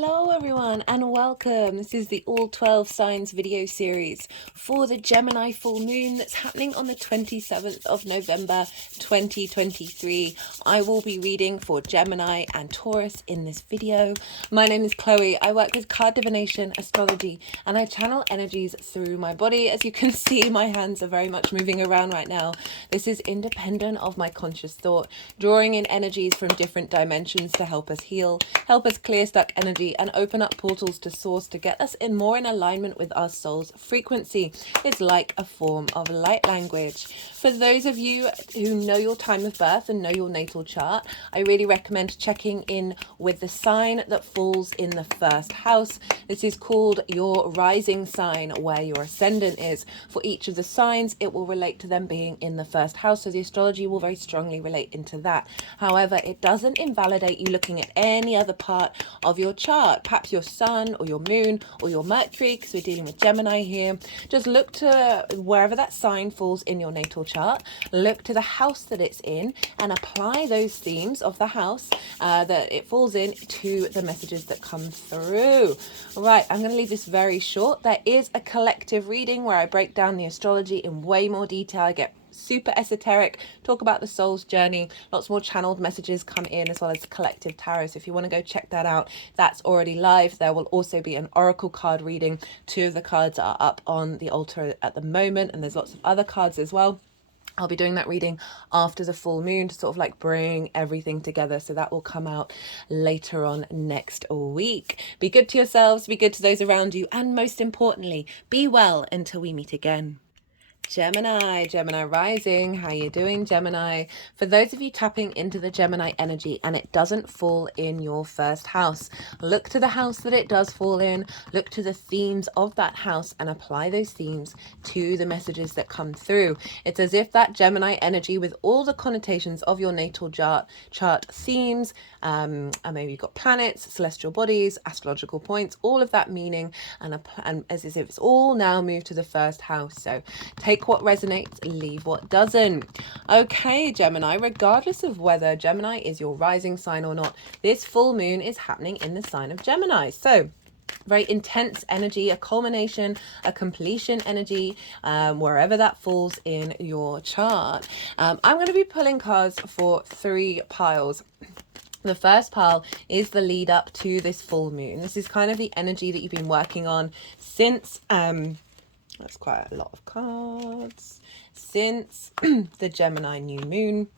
Hello everyone and welcome. This is the All 12 Signs video series for the Gemini Full Moon that's happening on the 27th of November 2023. I will be reading for Gemini and Taurus in this video. My name is Chloe. I work with card divination, astrology, and I channel energies through my body. As you can see, my hands are very much moving around right now. This is independent of my conscious thought, drawing in energies from different dimensions to help us heal, help us clear stuck energy, and open up portals to source to get us more in alignment with our soul's frequency. It's like a form of light language. For those of you who know your time of birth and know your natal chart, I really recommend checking in with the sign that falls in the first house. This is called your rising sign, where your ascendant is. For each of the signs, it will relate to them being in the first house, so the astrology will very strongly relate into that. However, it doesn't invalidate you looking at any other part of your chart, perhaps your sun or your moon or your Mercury, because we're dealing with Gemini here. Just look to wherever that sign falls in your natal chart, look to the house that it's in and apply those themes of the house that it falls in to the messages that come through. Right, I'm going to leave this very short. There is a collective reading where I break down the astrology in way more detail. I get super esoteric, talk about the soul's journey, lots more channeled messages come in, as well as collective tarot. So if you want to go check that out, that's already live. There will also be an oracle card reading. 2 of the cards are up on the altar at the moment, and there's lots of other cards as well. I'll be doing that reading after the full moon to sort of like bring everything together. So that will come out later on next week. Be good to yourselves, be good to those around you, and most importantly, be well until we meet again. Gemini rising, how you doing, Gemini? For those of you tapping into the Gemini energy and it doesn't fall in your first house, look to the house that it does fall in, look to the themes of that house and apply those themes to the messages that come through. It's as if that Gemini energy, with all the connotations of your natal chart themes, and maybe you've got planets, celestial bodies, astrological points, all of that meaning, and as if it's all now moved to the first house. So take what resonates, leave what doesn't. Okay, Gemini, regardless of whether Gemini is your rising sign or not, this full moon is happening in the sign of Gemini. So very intense energy, a culmination, a completion energy, wherever that falls in your chart. I'm going to be pulling cards for 3 piles. The first pile is the lead up to this full moon. This is kind of the energy that you've been working on since that's quite a lot of cards, since the Gemini new moon.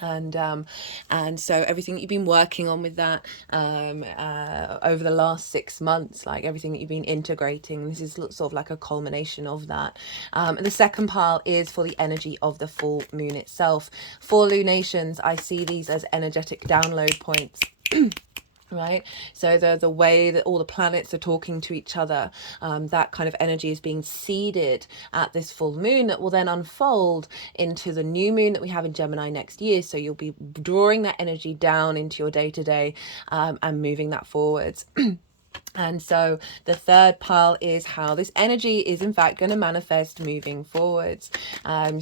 And so everything that you've been working on with that over the last 6 months, like everything that you've been integrating, this is sort of like a culmination of that. The second pile is for the energy of the full moon itself. For lunations, I see these as energetic download points. Right, so the way that all the planets are talking to each other, that kind of energy is being seeded at this full moon that will then unfold into the new moon that we have in Gemini next year. So you'll be drawing that energy down into your day-to-day and moving that forwards. And so the third pile is how this energy is in fact going to manifest moving forwards. I'm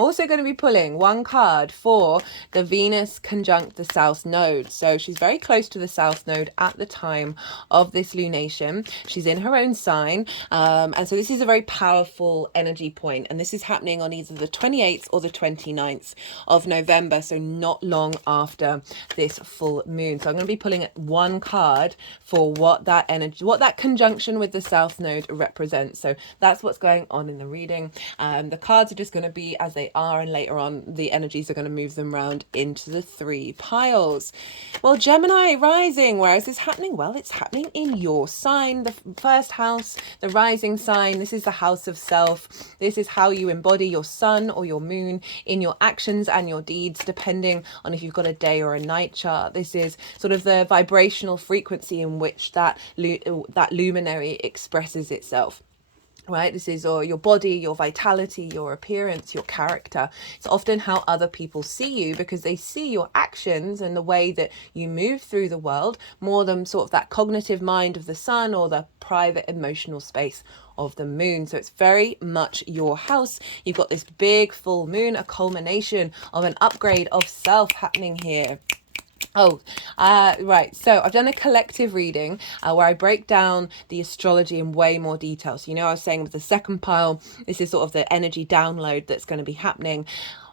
also going to be pulling 1 card for the Venus conjunct the South Node. So she's very close to the South Node at the time of this lunation. She's in her own sign. And so this is a very powerful energy point. And this is happening on either the 28th or the 29th of November. So not long after this full moon. So I'm going to be pulling 1 card for what that energy, what that conjunction with the South Node represents. So that's what's going on in the reading. The cards are just going to be as they are, and later on the energies are going to move them around into the 3 piles. Well, Gemini rising, where is this happening? Well, it's happening in your sign, the first house, the rising sign. This is the house of self. This is how you embody your sun or your moon in your actions and your deeds, depending on if you've got a day or a night chart. This is sort of the vibrational frequency in which that luminary expresses itself. Right, this is your body, your vitality, your appearance, your character. It's often how other people see you, because they see your actions and the way that you move through the world more than sort of that cognitive mind of the sun or the private emotional space of the moon. So it's very much your house. You've got this big full moon, a culmination of an upgrade of self happening here. Right. So I've done a collective reading where I break down the astrology in way more detail. So, I was saying with the second pile, this is sort of the energy download that's going to be happening.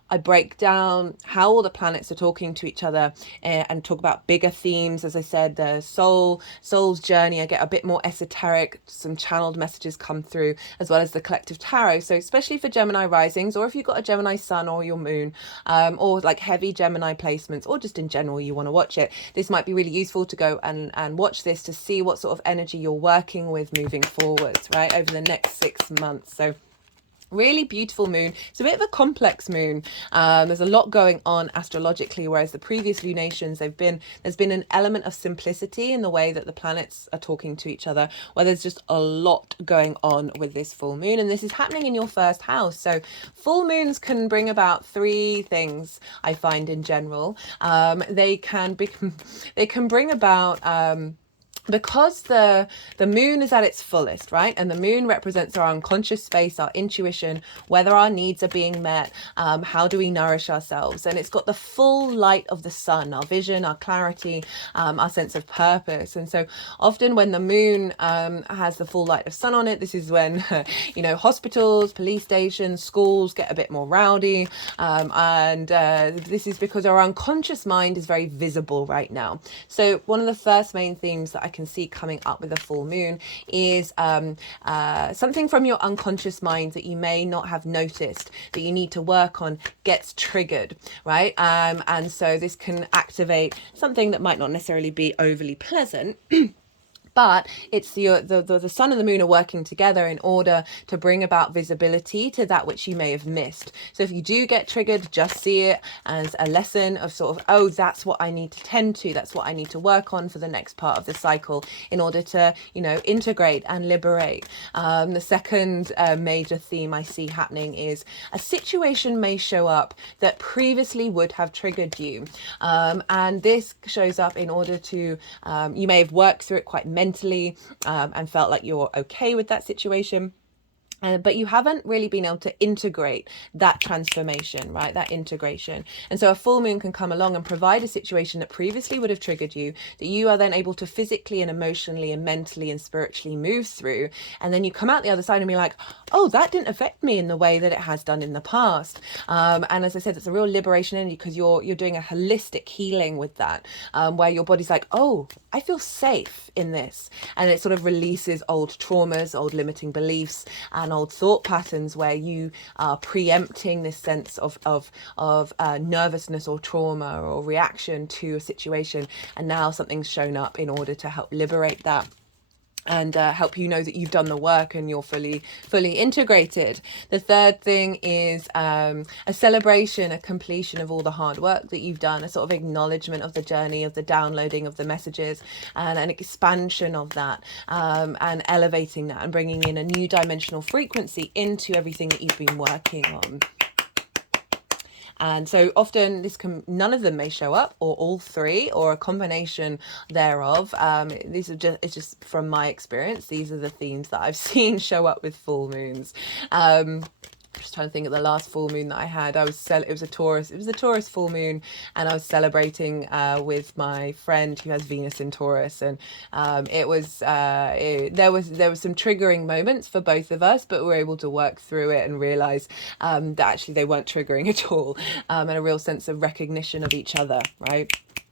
I break down how all the planets are talking to each other and talk about bigger themes. As I said, the soul's journey. I get a bit more esoteric, some channeled messages come through, as well as the collective tarot. So especially for Gemini risings, or if you've got a Gemini sun or your moon, or like heavy Gemini placements, or just in general you want to watch it, this might be really useful to go and watch this to see what sort of energy you're working with moving forwards, right, over the next 6 months. So really beautiful moon. It's a bit of a complex moon. There's a lot going on astrologically, whereas the previous lunations, there's been an element of simplicity in the way that the planets are talking to each other, where there's just a lot going on with this full moon. And this is happening in your first house. So full moons can bring about 3 things, I find, in general. They can bring about because the moon is at its fullest, right, and the moon represents our unconscious space, our intuition, whether our needs are being met, how do we nourish ourselves, and it's got the full light of the sun, our vision, our clarity, our sense of purpose. And so often when the moon has the full light of sun on it, this is when hospitals, police stations, schools get a bit more rowdy, and this is because our unconscious mind is very visible right now. So one of the first main themes that I can see coming up with a full moon is something from your unconscious mind that you may not have noticed that you need to work on gets triggered, right? And so this can activate something that might not necessarily be overly pleasant. But it's the sun and the moon are working together in order to bring about visibility to that which you may have missed. So if you do get triggered, just see it as a lesson of sort of, oh, that's what I need to tend to, that's what I need to work on for the next part of the cycle in order to, integrate and liberate. The second major theme I see happening is a situation may show up that previously would have triggered you. And this shows up in order to, you may have worked through it quite mentally and felt like you're okay with that situation. But you haven't really been able to integrate that transformation, right? That integration. And so a full moon can come along and provide a situation that previously would have triggered you, that you are then able to physically and emotionally and mentally and spiritually move through. And then you come out the other side and be like, oh, that didn't affect me in the way that it has done in the past. And as I said, it's a real liberation energy because you're doing a holistic healing with that, where your body's like, oh, I feel safe in this. And it sort of releases old traumas, old limiting beliefs, and old thought patterns where you are preempting this sense of nervousness or trauma or reaction to a situation, and now something's shown up in order to help liberate that and help you know that you've done the work and you're fully integrated. The third thing is a celebration, a completion of all the hard work that you've done, a sort of acknowledgement of the journey, of the downloading of the messages, and an expansion of that, and elevating that and bringing in a new dimensional frequency into everything that you've been working on. And so often none of them may show up, or all 3, or a combination thereof. It's just from my experience, these are the themes that I've seen show up with full moons. Just trying to think of the last full moon that I had. It was a Taurus full moon, and I was celebrating with my friend who has Venus in Taurus, and there was some triggering moments for both of us, but we were able to work through it and realize that actually they weren't triggering at all, and a real sense of recognition of each other, right?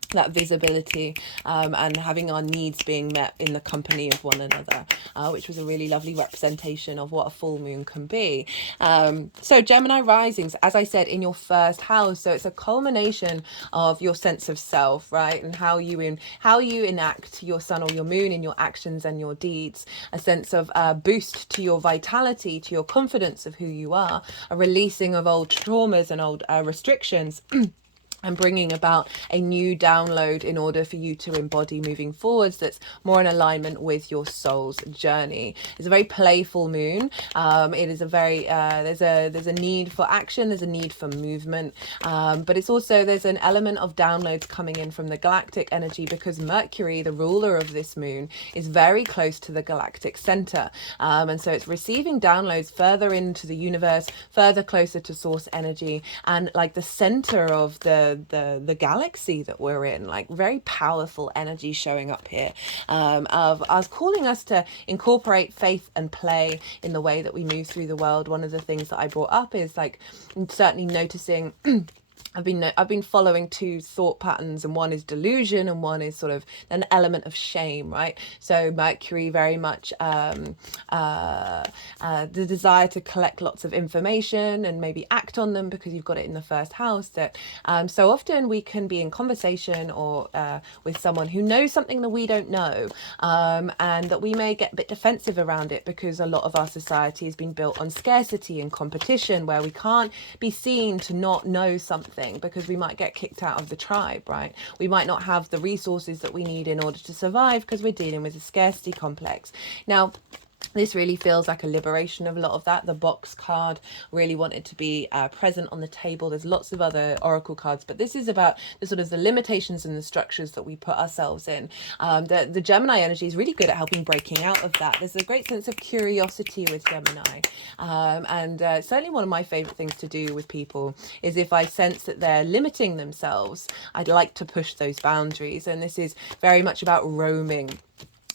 That visibility, and having our needs being met in the company of one another, which was a really lovely representation of what a full moon can be. So Gemini risings, as I said, in your first house, so it's a culmination of your sense of self, right, and how you enact your sun or your moon in your actions and your deeds, a sense of boost to your vitality, to your confidence of who you are, a releasing of old traumas and old restrictions, and bringing about a new download in order for you to embody moving forwards that's more in alignment with your soul's journey. It's a very playful moon. It is a very there's a need for action, there's a need for movement, but it's also, there's an element of downloads coming in from the galactic energy, because Mercury, the ruler of this moon, is very close to the galactic center, and so it's receiving downloads further into the universe, further closer to source energy, and like the center of the the galaxy that we're in, like very powerful energy showing up here, of us calling us to incorporate faith and play in the way that we move through the world. One of the things that I brought up is like certainly noticing I've been following two thought patterns, and one is delusion and one is sort of an element of shame, right? So Mercury very much the desire to collect lots of information and maybe act on them because you've got it in the first house. That so often we can be in conversation or with someone who knows something that we don't know, and that we may get a bit defensive around it because a lot of our society has been built on scarcity and competition, where we can't be seen to not know something because we might get kicked out of the tribe, right? We might not have the resources that we need in order to survive because we're dealing with a scarcity complex. Now, this really feels like a liberation of a lot of that. The box card really wanted to be present on the table. There's lots of other oracle cards, but this is about the sort of the limitations and the structures that we put ourselves in. The Gemini energy is really good at helping breaking out of that. There's a great sense of curiosity with Gemini. And certainly one of my favorite things to do with people is if I sense that they're limiting themselves, I'd like to push those boundaries. And this is very much about roaming.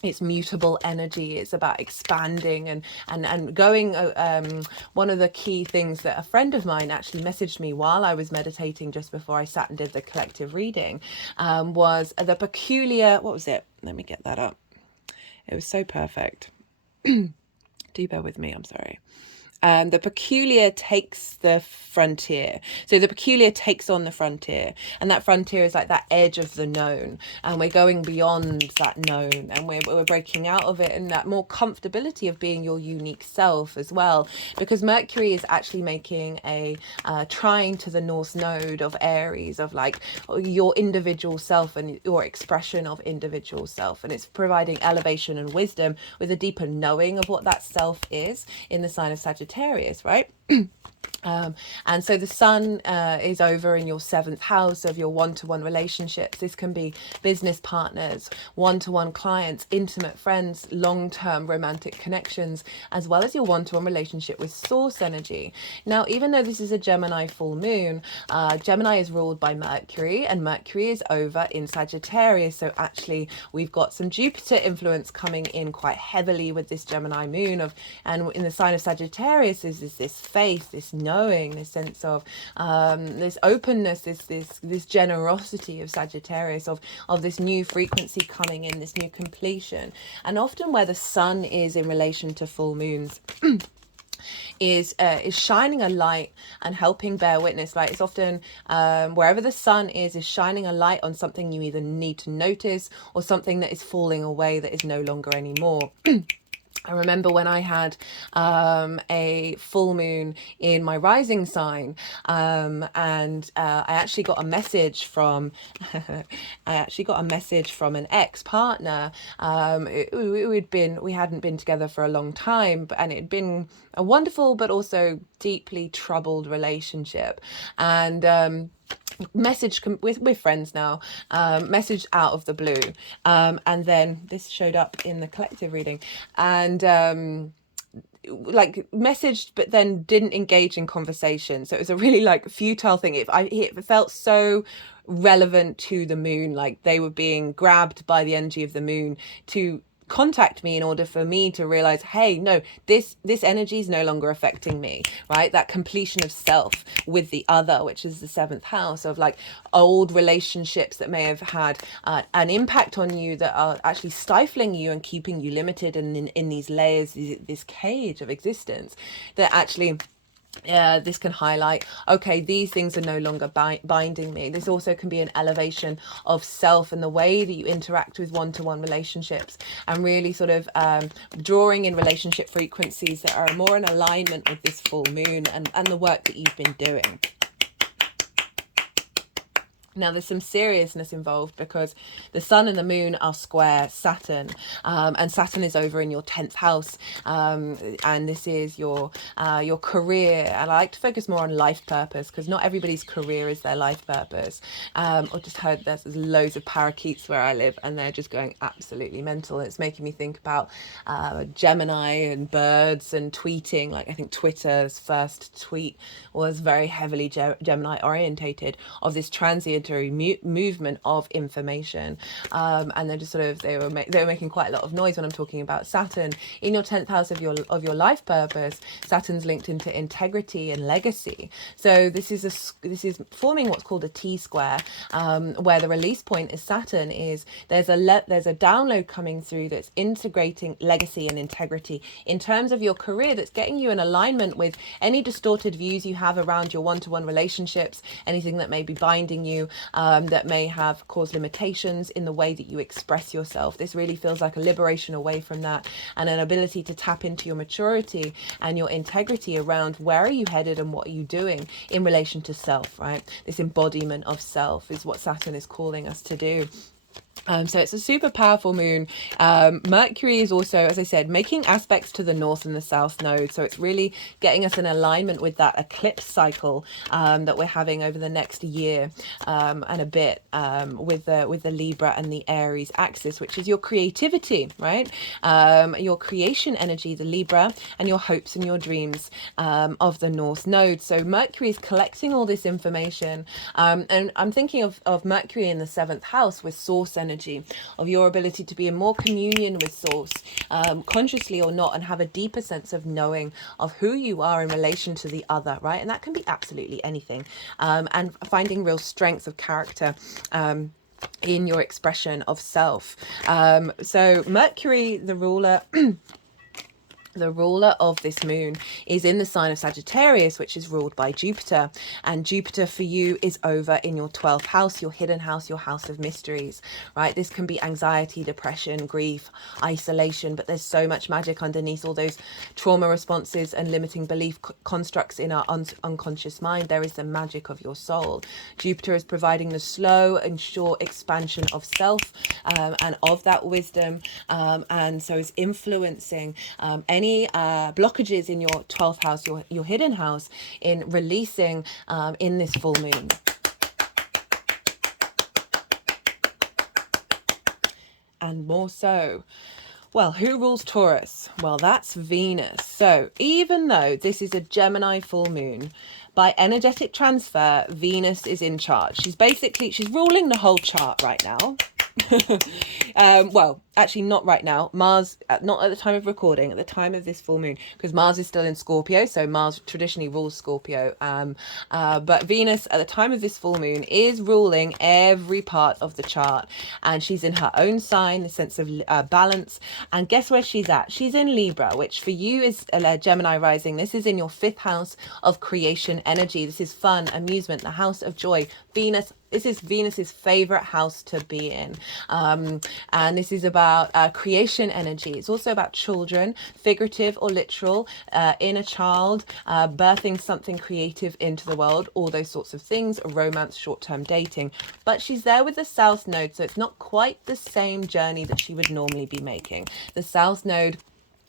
It's mutable energy. It's about expanding and going. One of the key things that a friend of mine actually messaged me while I was meditating just before I sat and did the collective reading, was the peculiar, what was it? Let me get that up. It was so perfect. Do bear with me. I'm sorry. The peculiar takes the frontier. So the peculiar takes on the frontier, and that frontier is like that edge of the known, and we're going beyond that known, and we're breaking out of it, and that more comfortability of being your unique self as well, because Mercury is actually making a trine to the North Node of Aries, of like your individual self and your expression of individual self, and it's providing elevation and wisdom with a deeper knowing of what that self is in the sign of Sagittarius, right? And so the sun is over in your 7th house of your one-to-one relationships. This can be business partners, one-to-one clients, intimate friends, long-term romantic connections, as well as your one-to-one relationship with source energy. Now, even though this is a Gemini full moon, Gemini is ruled by Mercury, and Mercury is over in Sagittarius. So actually we've got some Jupiter influence coming in quite heavily with this Gemini moon and in the sign of Sagittarius is this faith, this knowing, this sense of this openness, this generosity of Sagittarius, of this new frequency coming in, this new completion. And often where the sun is in relation to full moons is shining a light and helping bear witness. Like it's often wherever the sun is shining a light on something you either need to notice or something that is falling away, that is no longer anymore. I remember when I had a full moon in my rising sign, and I actually got a message from an ex-partner. We hadn't been together for a long time, and it had been a wonderful but also deeply troubled relationship. And message we're friends now, message out of the blue, and then this showed up in the collective reading, and like messaged but then didn't engage in conversation. So it was a really like futile thing. It felt so relevant to the moon, like they were being grabbed by the energy of the moon to contact me in order for me to realize, hey, no, this energy is no longer affecting me, right? That completion of self with the other, which is the 7th house of like old relationships that may have had an impact on you, that are actually stifling you and keeping you limited and in these layers, this cage of existence, that actually this can highlight, okay, these things are no longer binding me. This also can be an elevation of self and the way that you interact with one-to-one relationships, and really sort of drawing in relationship frequencies that are more in alignment with this full moon and the work that you've been doing. Now, there's some seriousness involved because the sun and the moon are square Saturn, and Saturn is over in your 10th house, and this is your career. And I like to focus more on life purpose because not everybody's career is their life purpose. I just heard there's loads of parakeets where I live, and they're just going absolutely mental. It's making me think about Gemini and birds and tweeting. Like, I think Twitter's first tweet was very heavily Gemini orientated, of this transitory movement of information, and they're just sort of they were making quite a lot of noise when I'm talking about Saturn in your 10th house of your life purpose. Saturn's linked into integrity and legacy, so this is forming what's called a T-square, where the release point is Saturn. Is there's a download coming through that's integrating legacy and integrity in terms of your career, that's getting you in alignment with any distorted views you have around your one-to-one relationships, anything that may be binding you, that may have caused limitations in the way that you express yourself. This really feels like a liberation away from that, and an ability to tap into your maturity and your integrity around where are you headed and what are you doing in relation to self, right? This embodiment of self is what Saturn is calling us to do. So it's a super powerful moon. Mercury is also, as I said, making aspects to the north and the south node. So it's really getting us in alignment with that eclipse cycle that we're having over the next year and a bit, with the Libra and the Aries axis, which is your creativity, right? Your creation energy, the Libra, and your hopes and your dreams of the north node. So Mercury is collecting all this information, and I'm thinking of Mercury in the 7th house with source energy, of your ability to be in more communion with source, consciously or not, and have a deeper sense of knowing of who you are in relation to the other, right? And that can be absolutely anything, and finding real strength of character in your expression of self. So Mercury, the ruler of this moon, is in the sign of Sagittarius, which is ruled by Jupiter. And Jupiter for you is over in your 12th house, your hidden house, your house of mysteries, right? This can be anxiety, depression, grief, isolation, but there's so much magic underneath all those trauma responses and limiting belief constructs in our unconscious mind. There is the magic of your soul. Jupiter is providing the slow and sure expansion of self, and of that wisdom, and so is influencing any blockages in your 12th house, your hidden house, in releasing in this full moon. And more so, well, who rules Taurus? Well, that's Venus. So even though this is a Gemini full moon, by energetic transfer, Venus is in charge. She's ruling the whole chart right now. Well, actually not right now. Mars, not at the time of recording, at the time of this full moon, because Mars is still in Scorpio, so Mars traditionally rules Scorpio, but Venus at the time of this full moon is ruling every part of the chart, and she's in her own sign, the sense of balance. And guess where she's at? She's in Libra, which for you is Gemini rising. This is in your 5th house of creation energy. This is fun, amusement, the house of joy. Venus, this is Venus's favorite house to be in, and this is about creation energy. It's also about children, figurative or literal, inner child, birthing something creative into the world, all those sorts of things, romance, short-term dating. But she's there with the South Node, so it's not quite the same journey that she would normally be making. The South Node,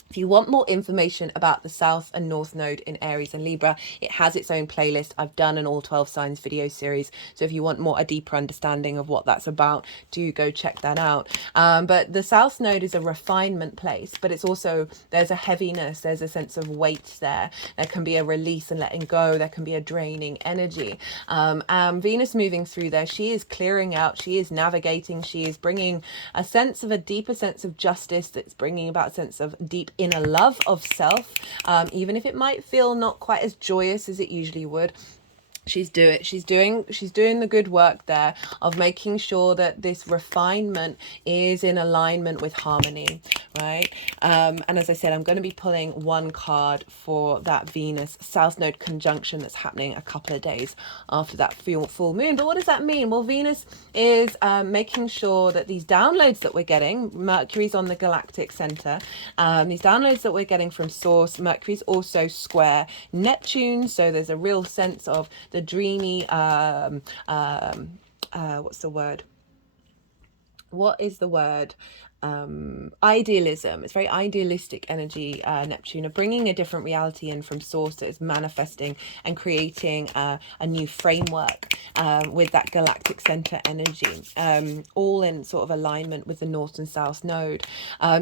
if you want more information about the South and North Node in Aries and Libra, it has its own playlist. I've done an all 12 signs video series. So if you want a deeper understanding of what that's about, do go check that out. But the South Node is a refinement place, but it's also, there's a heaviness, there's a sense of weight there. There can be a release and letting go. There can be a draining energy. Venus moving through there, she is clearing out, she is navigating, she is bringing a deeper sense of justice, that's bringing about a sense of deep inner love of self, even if it might feel not quite as joyous as it usually would. She's doing the good work there of making sure that this refinement is in alignment with harmony, right? And as I said, I'm going to be pulling one card for that Venus South Node conjunction that's happening a couple of days after that full moon. But what does that mean? Well, Venus is making sure that these downloads that we're getting, Mercury's on the galactic center, these downloads that we're getting from source, Mercury's also square Neptune, so there's a real sense of the dreamy what's the word? What is the word? Idealism. It's very idealistic energy, Neptune, of bringing a different reality in from source that is manifesting and creating a new framework with that galactic center energy, all in sort of alignment with the north and south node.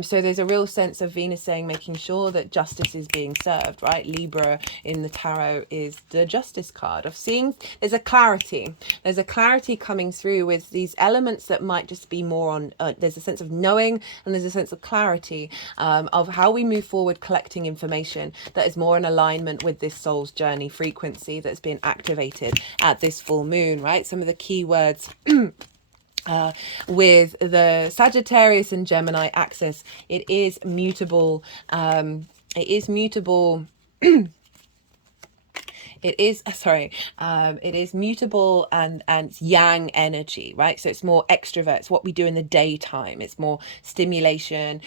So there's a real sense of Venus saying, making sure that justice is being served, right? Libra in the tarot is the justice card of seeing there's a clarity. There's a clarity coming through with these elements that might just be more on, there's a sense of knowing, and there's a sense of clarity of how we move forward collecting information that is more in alignment with this soul's journey frequency that's been activated at this full moon, right? Some of the key words with the Sagittarius and Gemini axis, it is mutable. It is mutable. It is mutable, and it's yang energy, right? So it's more extrovert. It's what we do in the daytime. It's more stimulation,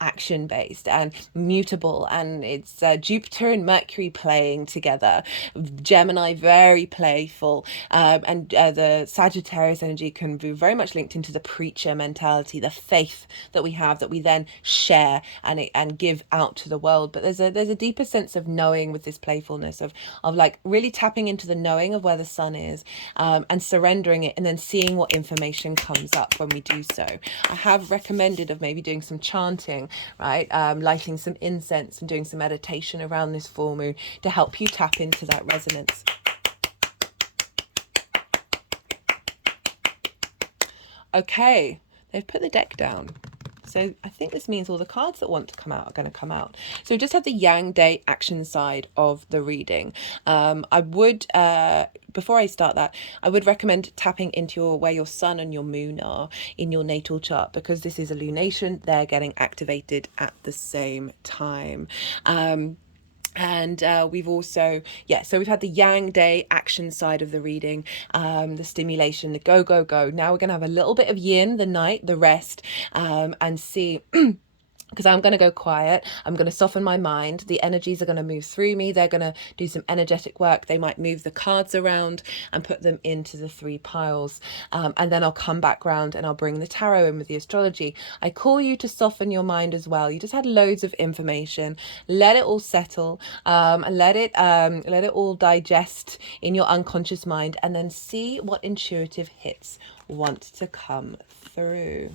action based, and mutable, and it's Jupiter and Mercury playing together. Gemini very playful, and the Sagittarius energy can be very much linked into the preacher mentality, the faith that we have that we then share and give out to the world. But there's a deeper sense of knowing with this playfulness of like really tapping into the knowing of where the sun is, and surrendering it, and then seeing what information comes up when we do so. I have recommended of maybe doing some chanting, right? Lighting some incense and doing some meditation around this full moon to help you tap into that resonance. Okay, they've put the deck down. So I think this means all the cards that want to come out are going to come out. So we just have the Yang Day action side of the reading. I would, before I start that, I would recommend tapping into where your sun and your moon are in your natal chart, because this is a lunation. They're getting activated at the same time. And we've also, so we've had the Yang Day action side of the reading, the stimulation, the go, go, go. Now we're going to have a little bit of yin, the night, the rest, and see... because I'm going to go quiet. I'm going to soften my mind. The energies are going to move through me. They're going to do some energetic work. They might move the cards around and put them into the 3 piles. And then I'll come back round and I'll bring the tarot in with the astrology. I call you to soften your mind as well. You just had loads of information. Let it all settle, and let it all digest in your unconscious mind, and then see what intuitive hits want to come through.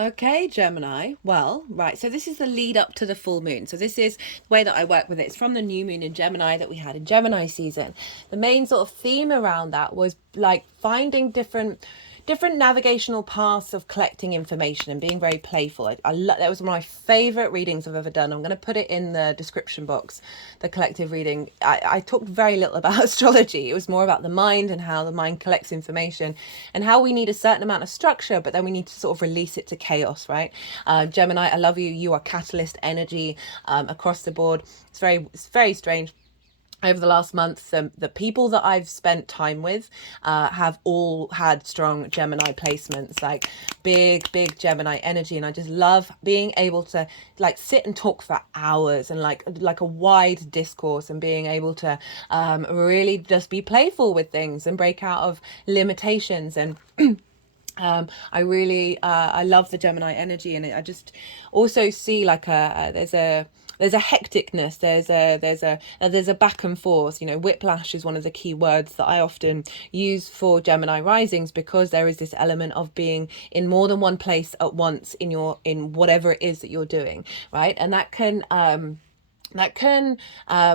Okay, Gemini. Well, right. So this is the lead up to the full moon. So this is the way that I work with it. It's from the new moon in Gemini that we had in Gemini season. The main sort of theme around that was like finding different navigational paths of collecting information and being very playful. That was one of my favorite readings I've ever done. I'm going to put it in the description box, the collective reading. I talked very little about astrology. It was more about the mind and how the mind collects information and how we need a certain amount of structure, but then we need to sort of release it to chaos, right? Gemini, I love you. You are catalyst energy across the board. It's very strange. Over the last month, the people that I've spent time with have all had strong Gemini placements, like big Gemini energy. And I just love being able to like sit and talk for hours and like a wide discourse and being able to really just be playful with things and break out of limitations. And I love the Gemini energy, and I just also see like there's a hecticness, there's a back and forth. You know, whiplash is one of the key words that I often use for Gemini risings, because there is this element of being in more than one place at once in whatever it is that you're doing, right? And that can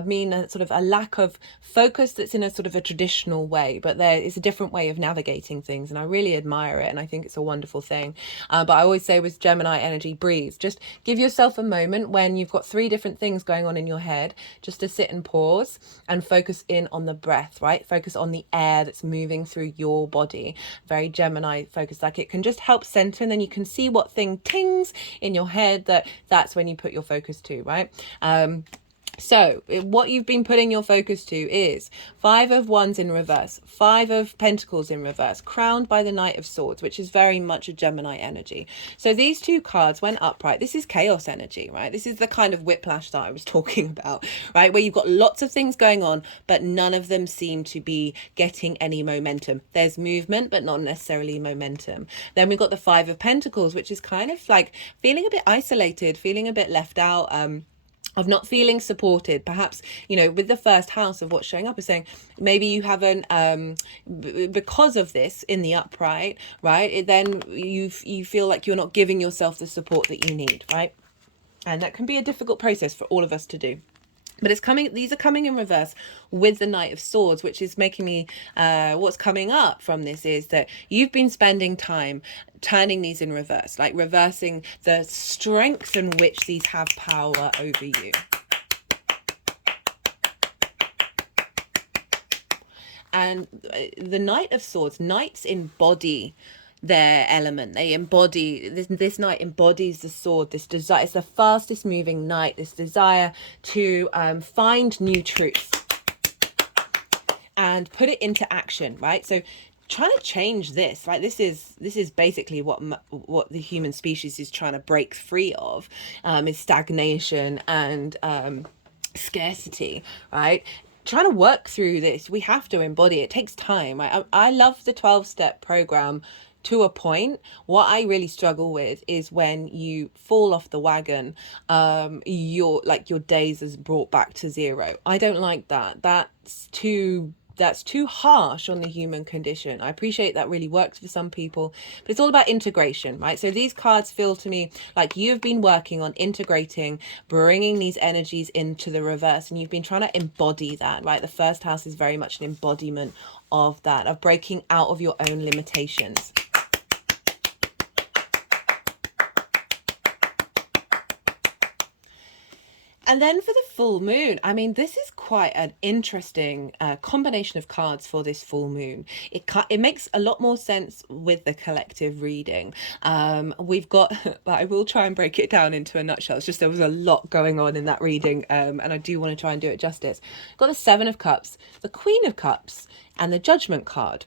mean a sort of a lack of focus that's in a sort of a traditional way, but there is a different way of navigating things, and I really admire it, and I think it's a wonderful thing. But I always say with Gemini energy, breathe. Just give yourself a moment when you've got 3 different things going on in your head, just to sit and pause and focus in on the breath, right? Focus on the air that's moving through your body. Very Gemini focus. Like, it can just help center, and then you can see what thing tings in your head that's when you put your focus to, right? So what you've been putting your focus to is 5 of Wands in reverse, 5 of Pentacles in reverse, crowned by the Knight of Swords, which is very much a Gemini energy. So these 2 cards went upright. This is chaos energy, right? This is the kind of whiplash that I was talking about, right? Where you've got lots of things going on, but none of them seem to be getting any momentum. There's movement, but not necessarily momentum. Then we've got the 5 of Pentacles, which is kind of like feeling a bit isolated, feeling a bit left out, of not feeling supported. Perhaps, you know, with the first house of what's showing up is saying maybe you haven't because of this in the upright, right? Then you feel like you're not giving yourself the support that you need, right? And that can be a difficult process for all of us to do. But these are coming in reverse with the Knight of Swords, which is making me, what's coming up from this is that you've been spending time turning these in reverse, like reversing the strengths in which these have power over you. And the Knight of Swords, knights embody their element. They embody this knight embodies the sword, this desire. It's the fastest moving knight, this desire to find new truth and put it into action, right? So trying to change this, right? This is basically what the human species is trying to break free of, is stagnation and scarcity, right? Trying to work through this, we have to embody it. It takes time. I love the 12-step program to a point. What I really struggle with is when you fall off the wagon, your days is brought back to 0. I don't like that. That's too harsh on the human condition. I appreciate that really works for some people, but it's all about integration, right? So these cards feel to me like you've been working on integrating, bringing these energies into the reverse, and you've been trying to embody that, right? The first house is very much an embodiment of that, of breaking out of your own limitations. And then for the full moon, I mean, this is quite an interesting combination of cards for this full moon. It makes a lot more sense with the collective reading. We've got, I will try and break it down into a nutshell. It's just there was a lot going on in that reading, and I do want to try and do it justice. Got the 7 of Cups, the Queen of Cups, and the Judgment card.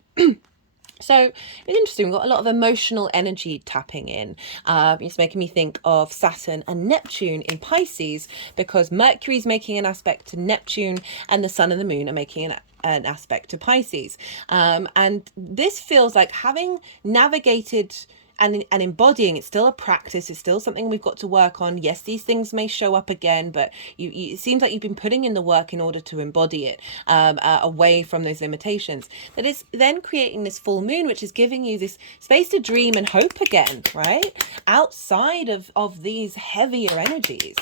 So it's interesting. We've got a lot of emotional energy tapping in. It's making me think of Saturn and Neptune in Pisces, because Mercury's making an aspect to Neptune and the Sun and the Moon are making an aspect to Pisces. And this feels like having navigated and embodying, it's still a practice, it's still something we've got to work on. Yes, these things may show up again, but it seems like you've been putting in the work in order to embody it, away from those limitations. That is then creating this full moon, which is giving you this space to dream and hope again, right? Outside of these heavier energies.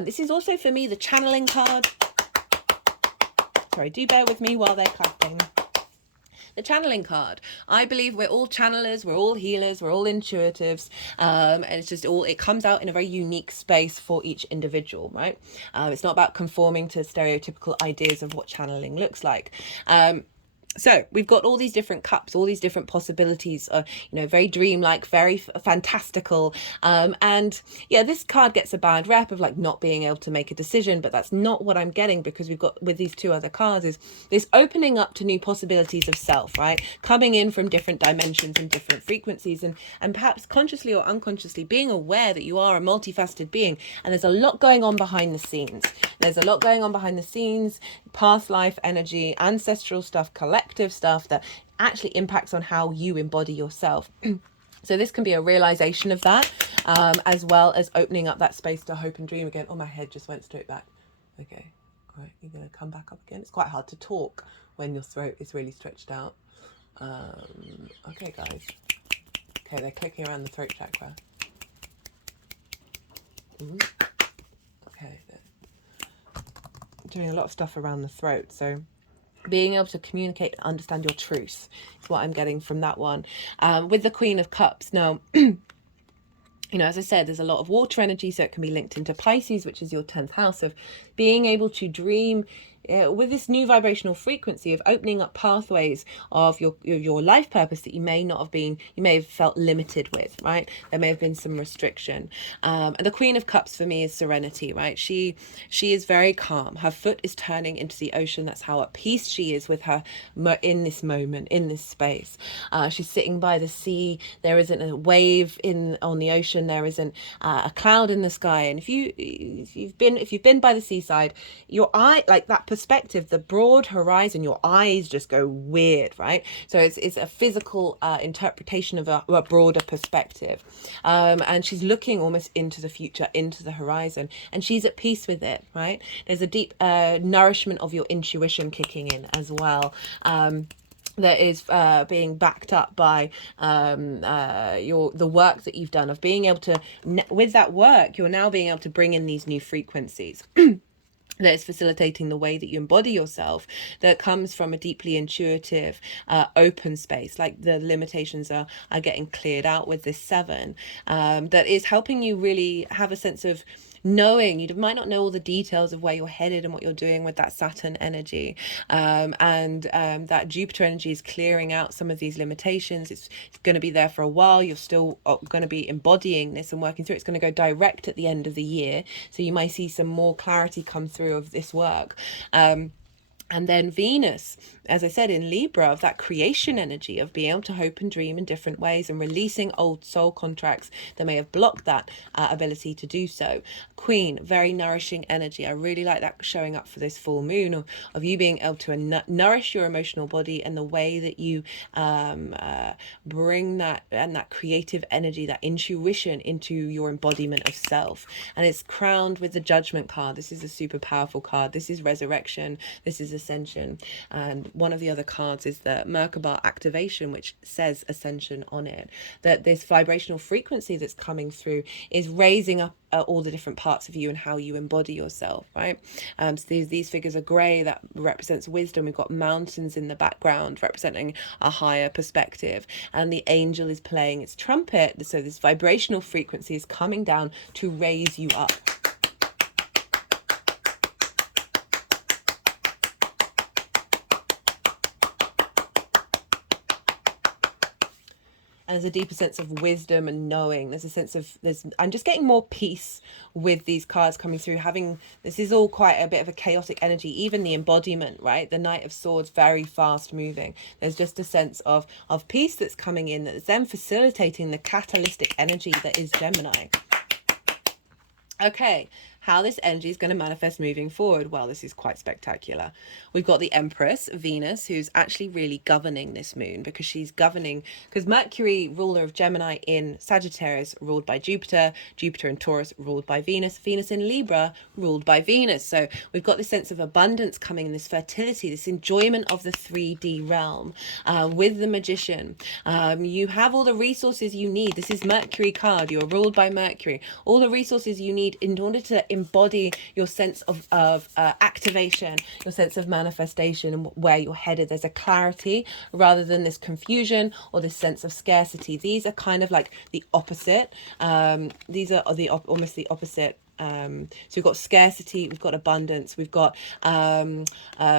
This is also for me the channeling card. Sorry, do bear with me while they're clapping. The channeling card. I believe we're all channelers, we're all healers, we're all intuitives, and it's just it comes out in a very unique space for each individual, right? It's not about conforming to stereotypical ideas of what channeling looks like. So we've got all these different cups, all these different possibilities, very dreamlike, very fantastical. And yeah, this card gets a bad rep of like not being able to make a decision, but that's not what I'm getting, because we've got with these two other cards is this opening up to new possibilities of self, right? Coming in from different dimensions and different frequencies, and perhaps consciously or unconsciously being aware that you are a multifaceted being. And there's a lot going on behind the scenes. There's a lot going on behind the scenes, past life energy, ancestral stuff, collective stuff that actually impacts on how you embody yourself. So this can be a realization of that, as well as opening up that space to hope and dream again. Oh, my head just went straight back. Okay, all right, you're going to come back up again. It's quite hard to talk when your throat is really stretched out. Okay, guys. Okay, they're clicking around the throat chakra. Okay, doing a lot of stuff around the throat, so being able to communicate and understand your truth is what I'm getting from that one. With the Queen of Cups now, as I said, there's a lot of water energy, so it can be linked into Pisces, which is your 10th house, of being able to dream with this new vibrational frequency of opening up pathways of your life purpose that you may have felt limited with, right? There may have been some restriction. And the Queen of Cups for me is serenity, right? She is very calm. Her foot is turning into the ocean. That's how at peace she is with her in this moment, in this space. She's sitting by the sea. There isn't a wave on the ocean. There isn't a cloud in the sky. And if you've been by the seaside, your eye, like that perspective, the broad horizon, your eyes just go weird, right? So it's a physical interpretation of a broader perspective, and she's looking almost into the future, into the horizon, and she's at peace with it, right? There's a deep nourishment of your intuition kicking in as well, that is being backed up by the work that you've done, of being able to, with that work, you're now being able to bring in these new frequencies. That is facilitating the way that you embody yourself, that comes from a deeply intuitive, open space. Like the limitations are getting cleared out with this 7, that is helping you really have a sense of knowing. You might not know all the details of where you're headed and what you're doing with that Saturn energy, and that Jupiter energy is clearing out some of these limitations. It's going to be there for a while. You're still going to be embodying this and working through it. It's going to go direct at the end of the year, so you might see some more clarity come through of this work. And then Venus, as I said, in Libra, of that creation energy of being able to hope and dream in different ways and releasing old soul contracts that may have blocked that ability to do so. Queen, very nourishing energy. I really like that showing up for this full moon, of you being able to nourish your emotional body, and the way that you bring that and that creative energy, that intuition into your embodiment of self. And it's crowned with the Judgment card. This is a super powerful card. This is resurrection. This is ascension. And one of the other cards is the Merkaba activation, which says ascension on it, that this vibrational frequency that's coming through is raising up all the different parts of you and how you embody yourself, right? So these figures are grey, that represents wisdom. We've got mountains in the background representing a higher perspective, and the angel is playing its trumpet. So this vibrational frequency is coming down to raise you up. And there's a deeper sense of wisdom and knowing. There's a sense of, I'm just getting more peace with these cards coming through. This is all quite a bit of a chaotic energy, even the embodiment, right? The Knight of Swords, very fast moving. There's just a sense of peace that's coming in, that's then facilitating the catalytic energy that is Gemini. Okay, how this energy is going to manifest moving forward. Well, this is quite spectacular. We've got the Empress, Venus, who's actually really governing this moon, because she's governing, because Mercury, ruler of Gemini in Sagittarius, ruled by Jupiter, Jupiter in Taurus, ruled by Venus, Venus in Libra, ruled by Venus. So we've got this sense of abundance coming, this fertility, this enjoyment of the 3D realm with the Magician. You have all the resources you need. This is Mercury card. You're ruled by Mercury. All the resources you need in order to embody your sense of activation, your sense of manifestation, and where you're headed. There's a clarity rather than this confusion or this sense of scarcity. These are kind of like the opposite. These are almost the opposite. So we've got scarcity, we've got abundance, we've got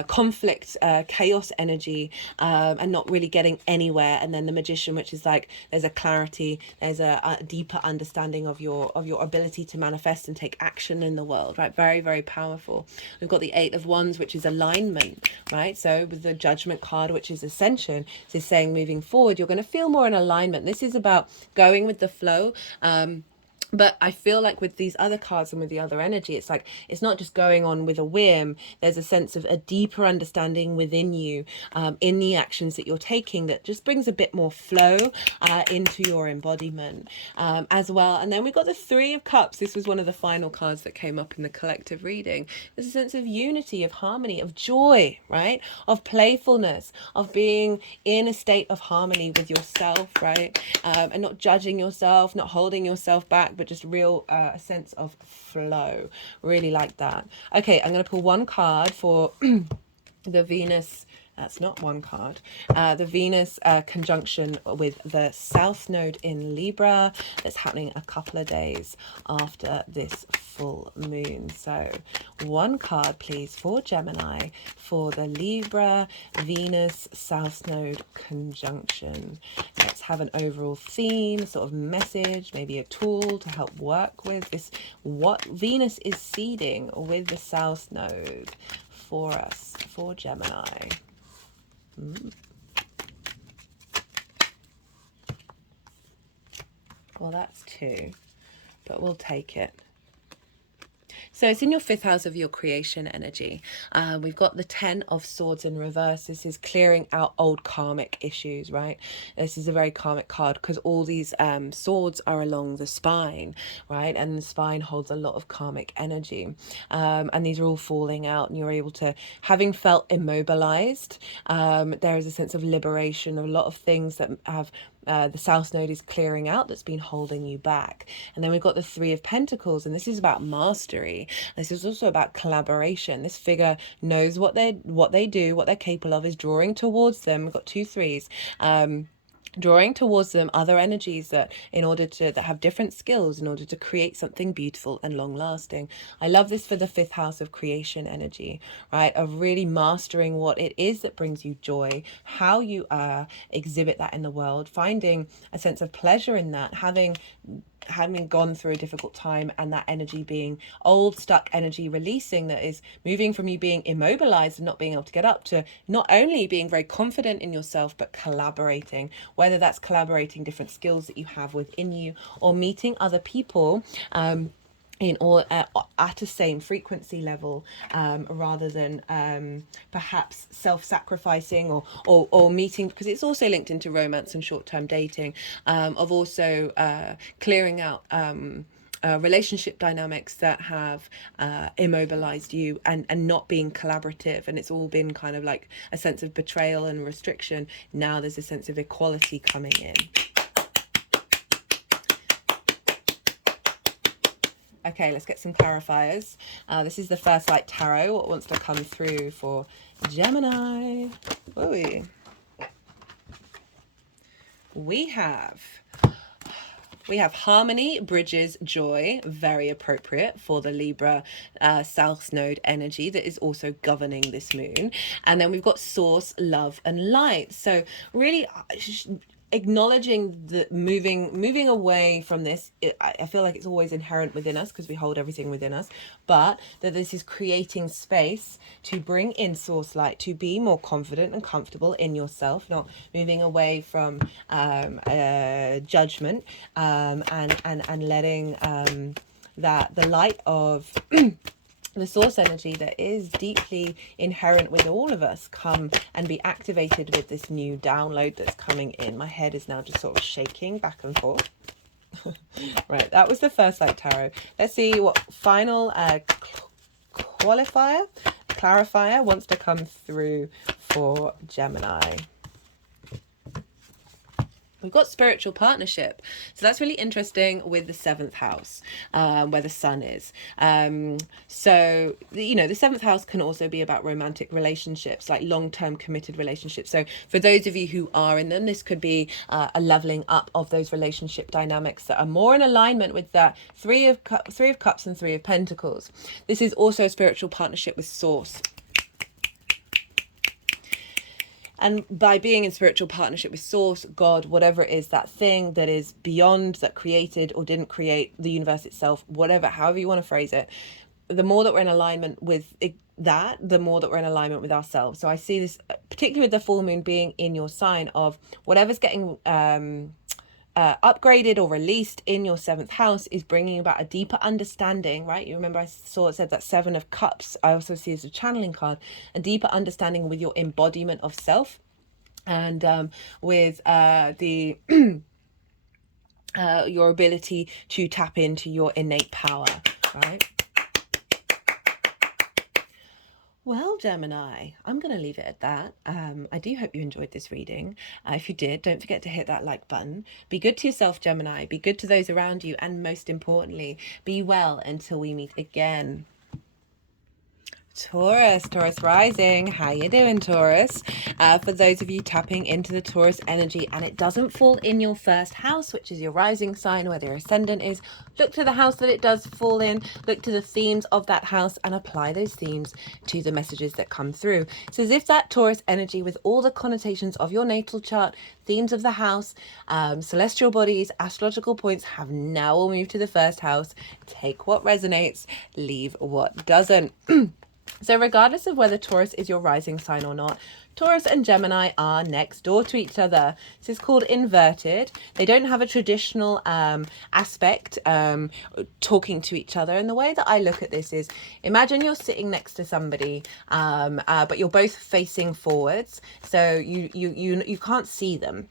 conflict, chaos energy, and not really getting anywhere. And then the Magician, which is like there's a clarity, there's a deeper understanding of your ability to manifest and take action in the world, right? Very, very powerful. We've got the Eight of Wands, which is alignment, right? So with the Judgment card, which is Ascension, this is saying moving forward, you're going to feel more in alignment. This is about going with the flow. But I feel like with these other cards and with the other energy, it's like it's not just going on with a whim. There's a sense of a deeper understanding within you in the actions that you're taking that just brings a bit more flow into your embodiment as well. And then we've got the Three of Cups. This was one of the final cards that came up in the collective reading. There's a sense of unity, of harmony, of joy, right? Of playfulness, of being in a state of harmony with yourself, right? And not judging yourself, not holding yourself back, but just real sense of flow. Really like that. Okay, I'm going to pull one card for the Venus. That's not one card. The Venus conjunction with the South Node in Libra that's happening a couple of days after this full moon. So one card, please, for Gemini for the Libra Venus South Node conjunction. Let's have an overall theme, sort of message, maybe a tool to help work with this. What Venus is seeding with the South Node for us, for Gemini. Well, that's two, but we'll take it. So it's in your 5th house of your creation energy. We've got the 10 of Swords in reverse. This is clearing out old karmic issues, right? This is a very karmic card because all these swords are along the spine, right? And the spine holds a lot of karmic energy. And these are all falling out, and you're able to, having felt immobilized, there is a sense of liberation of a lot of things that have the South Node is clearing out that's been holding you back. And then we've got the Three of Pentacles, and this is about mastery. This is also about collaboration. This figure knows what they do, what they're capable of, is drawing towards them. We've got two threes. Drawing towards them other energies that have different skills in order to create something beautiful and long lasting. I love this for the 5th house of creation energy, right? Of really mastering what it is that brings you joy, how you exhibit that in the world, finding a sense of pleasure in that, having gone through a difficult time, and that energy being old stuck energy releasing, that is moving from you being immobilized and not being able to get up to not only being very confident in yourself but collaborating, whether that's collaborating different skills that you have within you or meeting other people at a same frequency level, rather than perhaps self-sacrificing or meeting, because it's also linked into romance and short-term dating, of also clearing out relationship dynamics that have immobilized you and not being collaborative, and it's all been kind of like a sense of betrayal and restriction. Now there's a sense of equality coming in. Okay, let's get some clarifiers. This is the First Light Tarot. What wants to come through for Gemini? Ooh. We have harmony, bridges, joy, very appropriate for the Libra South Node energy that is also governing this moon. And then we've got source, love, and light. So really acknowledging the moving away from this. I feel like it's always inherent within us because we hold everything within us, but that this is creating space to bring in source light, to be more confident and comfortable in yourself, not moving away from judgment, and letting that the light of the source energy that is deeply inherent with all of us come and be activated with this new download that's coming in. My head is now just sort of shaking back and forth. Right, that was the first light tarot. Let's see what final clarifier wants to come through for Gemini. We've got spiritual partnership. So that's really interesting with the 7th house, where the sun is. So, the 7th house can also be about romantic relationships, like long-term committed relationships. So for those of you who are in them, this could be a leveling up of those relationship dynamics that are more in alignment with that Three of Cups and Three of Pentacles. This is also a spiritual partnership with Source. And by being in spiritual partnership with Source, God, whatever it is, that thing that is beyond, that created or didn't create the universe itself, whatever, however you want to phrase it, the more that we're in alignment with that, the more that we're in alignment with ourselves. So I see this, particularly with the full moon being in your sign, of whatever's getting upgraded or released in your 7th house is bringing about a deeper understanding, right? You remember I said that 7 of Cups, I also see as a channeling card, a deeper understanding with your embodiment of self, and with the your ability to tap into your innate power, right? Well, Gemini, I'm going to leave it at that. I do hope you enjoyed this reading. If you did, don't forget to hit that like button. Be good to yourself, Gemini. Be good to those around you. And most importantly, be well until we meet again. Taurus rising. How you doing, Taurus? For those of you tapping into the Taurus energy and it doesn't fall in your 1st house, which is your rising sign, where your ascendant is, look to the house that it does fall in, look to the themes of that house and apply those themes to the messages that come through. So as if that Taurus energy, with all the connotations of your natal chart, themes of the house, celestial bodies, astrological points, have now all moved to the 1st house. Take what resonates, leave what doesn't. So regardless of whether Taurus is your rising sign or not, Taurus and Gemini are next door to each other. This is called inverted. They don't have a traditional aspect talking to each other. And the way that I look at this is, imagine you're sitting next to somebody, but you're both facing forwards. So you can't see them.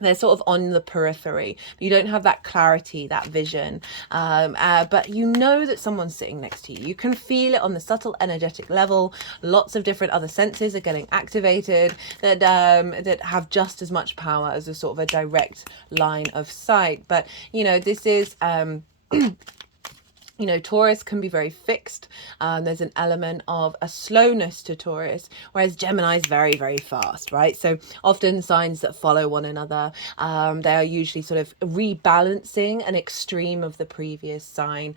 They're sort of on the periphery. You don't have that clarity, that vision. But you know that someone's sitting next to you. You can feel it on the subtle energetic level. Lots of different other senses are getting activated that have just as much power as a sort of a direct line of sight. But, this is... Taurus can be very fixed. There's an element of a slowness to Taurus, whereas Gemini is very, very fast, right? So often signs that follow one another, they are usually sort of rebalancing an extreme of the previous sign.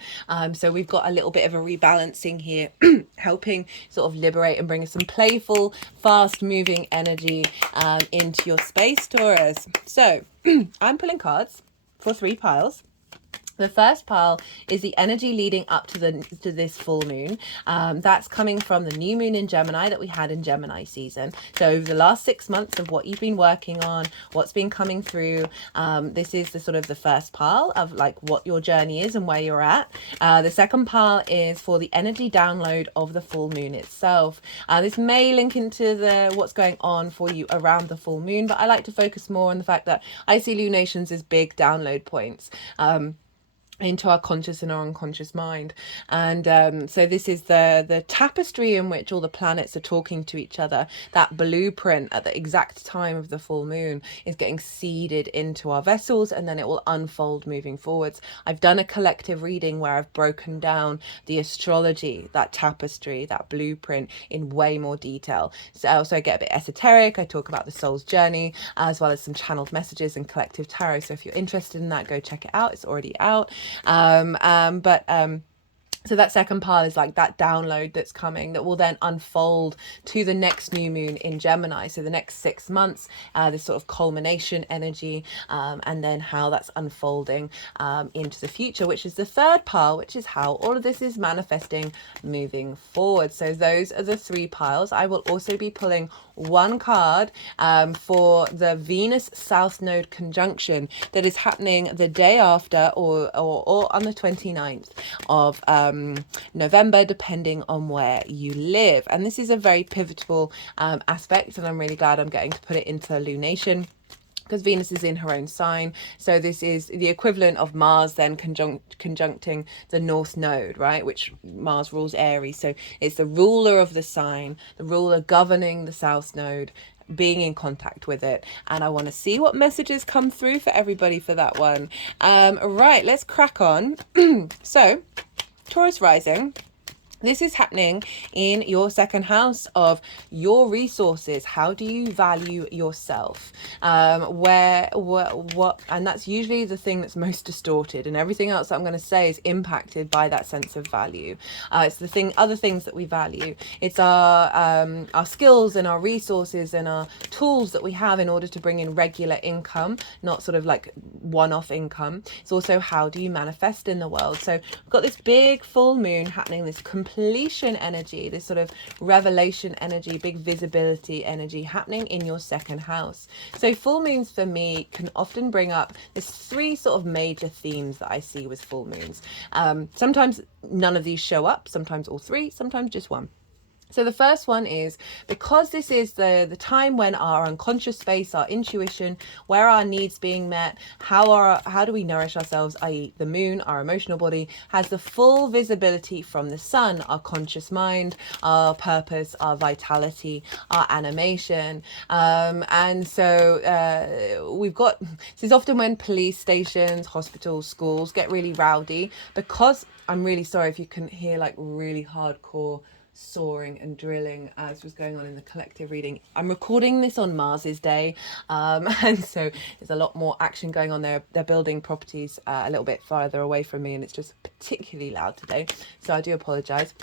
So we've got a little bit of a rebalancing here, helping sort of liberate and bring some playful, fast-moving energy into your space, Taurus. So I'm pulling cards for 3 piles. The first pile is the energy leading up to this full moon. That's coming from the new moon in Gemini that we had in Gemini season. So over the last 6 months of what you've been working on, what's been coming through, this is the sort of the first pile of like what your journey is and where you're at. The second pile is for the energy download of the full moon itself. This may link into what's going on for you around the full moon, but I like to focus more on the fact that I see lunations as big download points. Into our conscious and our unconscious mind. And so this is the tapestry in which all the planets are talking to each other. That blueprint at the exact time of the full moon is getting seeded into our vessels, and then it will unfold moving forwards. I've done a collective reading where I've broken down the astrology, that tapestry, that blueprint in way more detail. So also I get a bit esoteric. I talk about the soul's journey, as well as some channeled messages and collective tarot. So if you're interested in that, go check it out. It's already out. So that second pile is like that download that's coming that will then unfold to the next new moon in Gemini. So the next 6 months, this sort of culmination energy, and then how that's unfolding into the future, which is the third pile, which is how all of this is manifesting moving forward. So those are the 3 piles. I will also be pulling one card for the Venus South Node conjunction that is happening the day after or on the 29th of November, depending on where you live. And this is a very pivotal aspect, and I'm really glad I'm getting to put it into lunation, because Venus is in her own sign. So this is the equivalent of Mars then conjuncting the North Node, right? Which Mars rules Aries. So it's the ruler of the sign, the ruler governing the South Node, being in contact with it. And I want to see what messages come through for everybody for that one. Right, let's crack on. So, Taurus rising. This is happening in your second house of your resources. How do you value yourself? What, and that's usually the thing that's most distorted, and everything else that I'm going to say is impacted by that sense of value. It's the other things that we value. It's our skills and our resources and our tools that we have in order to bring in regular income, not sort of like one-off income. It's also how do you manifest in the world. So we've got this big full moon happening, this completion energy, this sort of revelation energy, big visibility energy happening in your second house. So full moons for me can often bring up there's 3 sort of major themes that I see with full moons. Sometimes none of these show up, sometimes all 3, sometimes just one. So the first one is, because this is the time when our unconscious space, our intuition, where our needs being met, how do we nourish ourselves, i.e. the moon, our emotional body, has the full visibility from the sun, our conscious mind, our purpose, our vitality, our animation. And so we've got, this is often when police stations, hospitals, schools get really rowdy, because I'm really sorry if you can hear like really hardcore soaring and drilling as was going on in the collective reading. I'm recording this on Mars's day, and so there's a lot more action going on there. They're building properties a little bit farther away from me, and it's just particularly loud today, so I do apologize.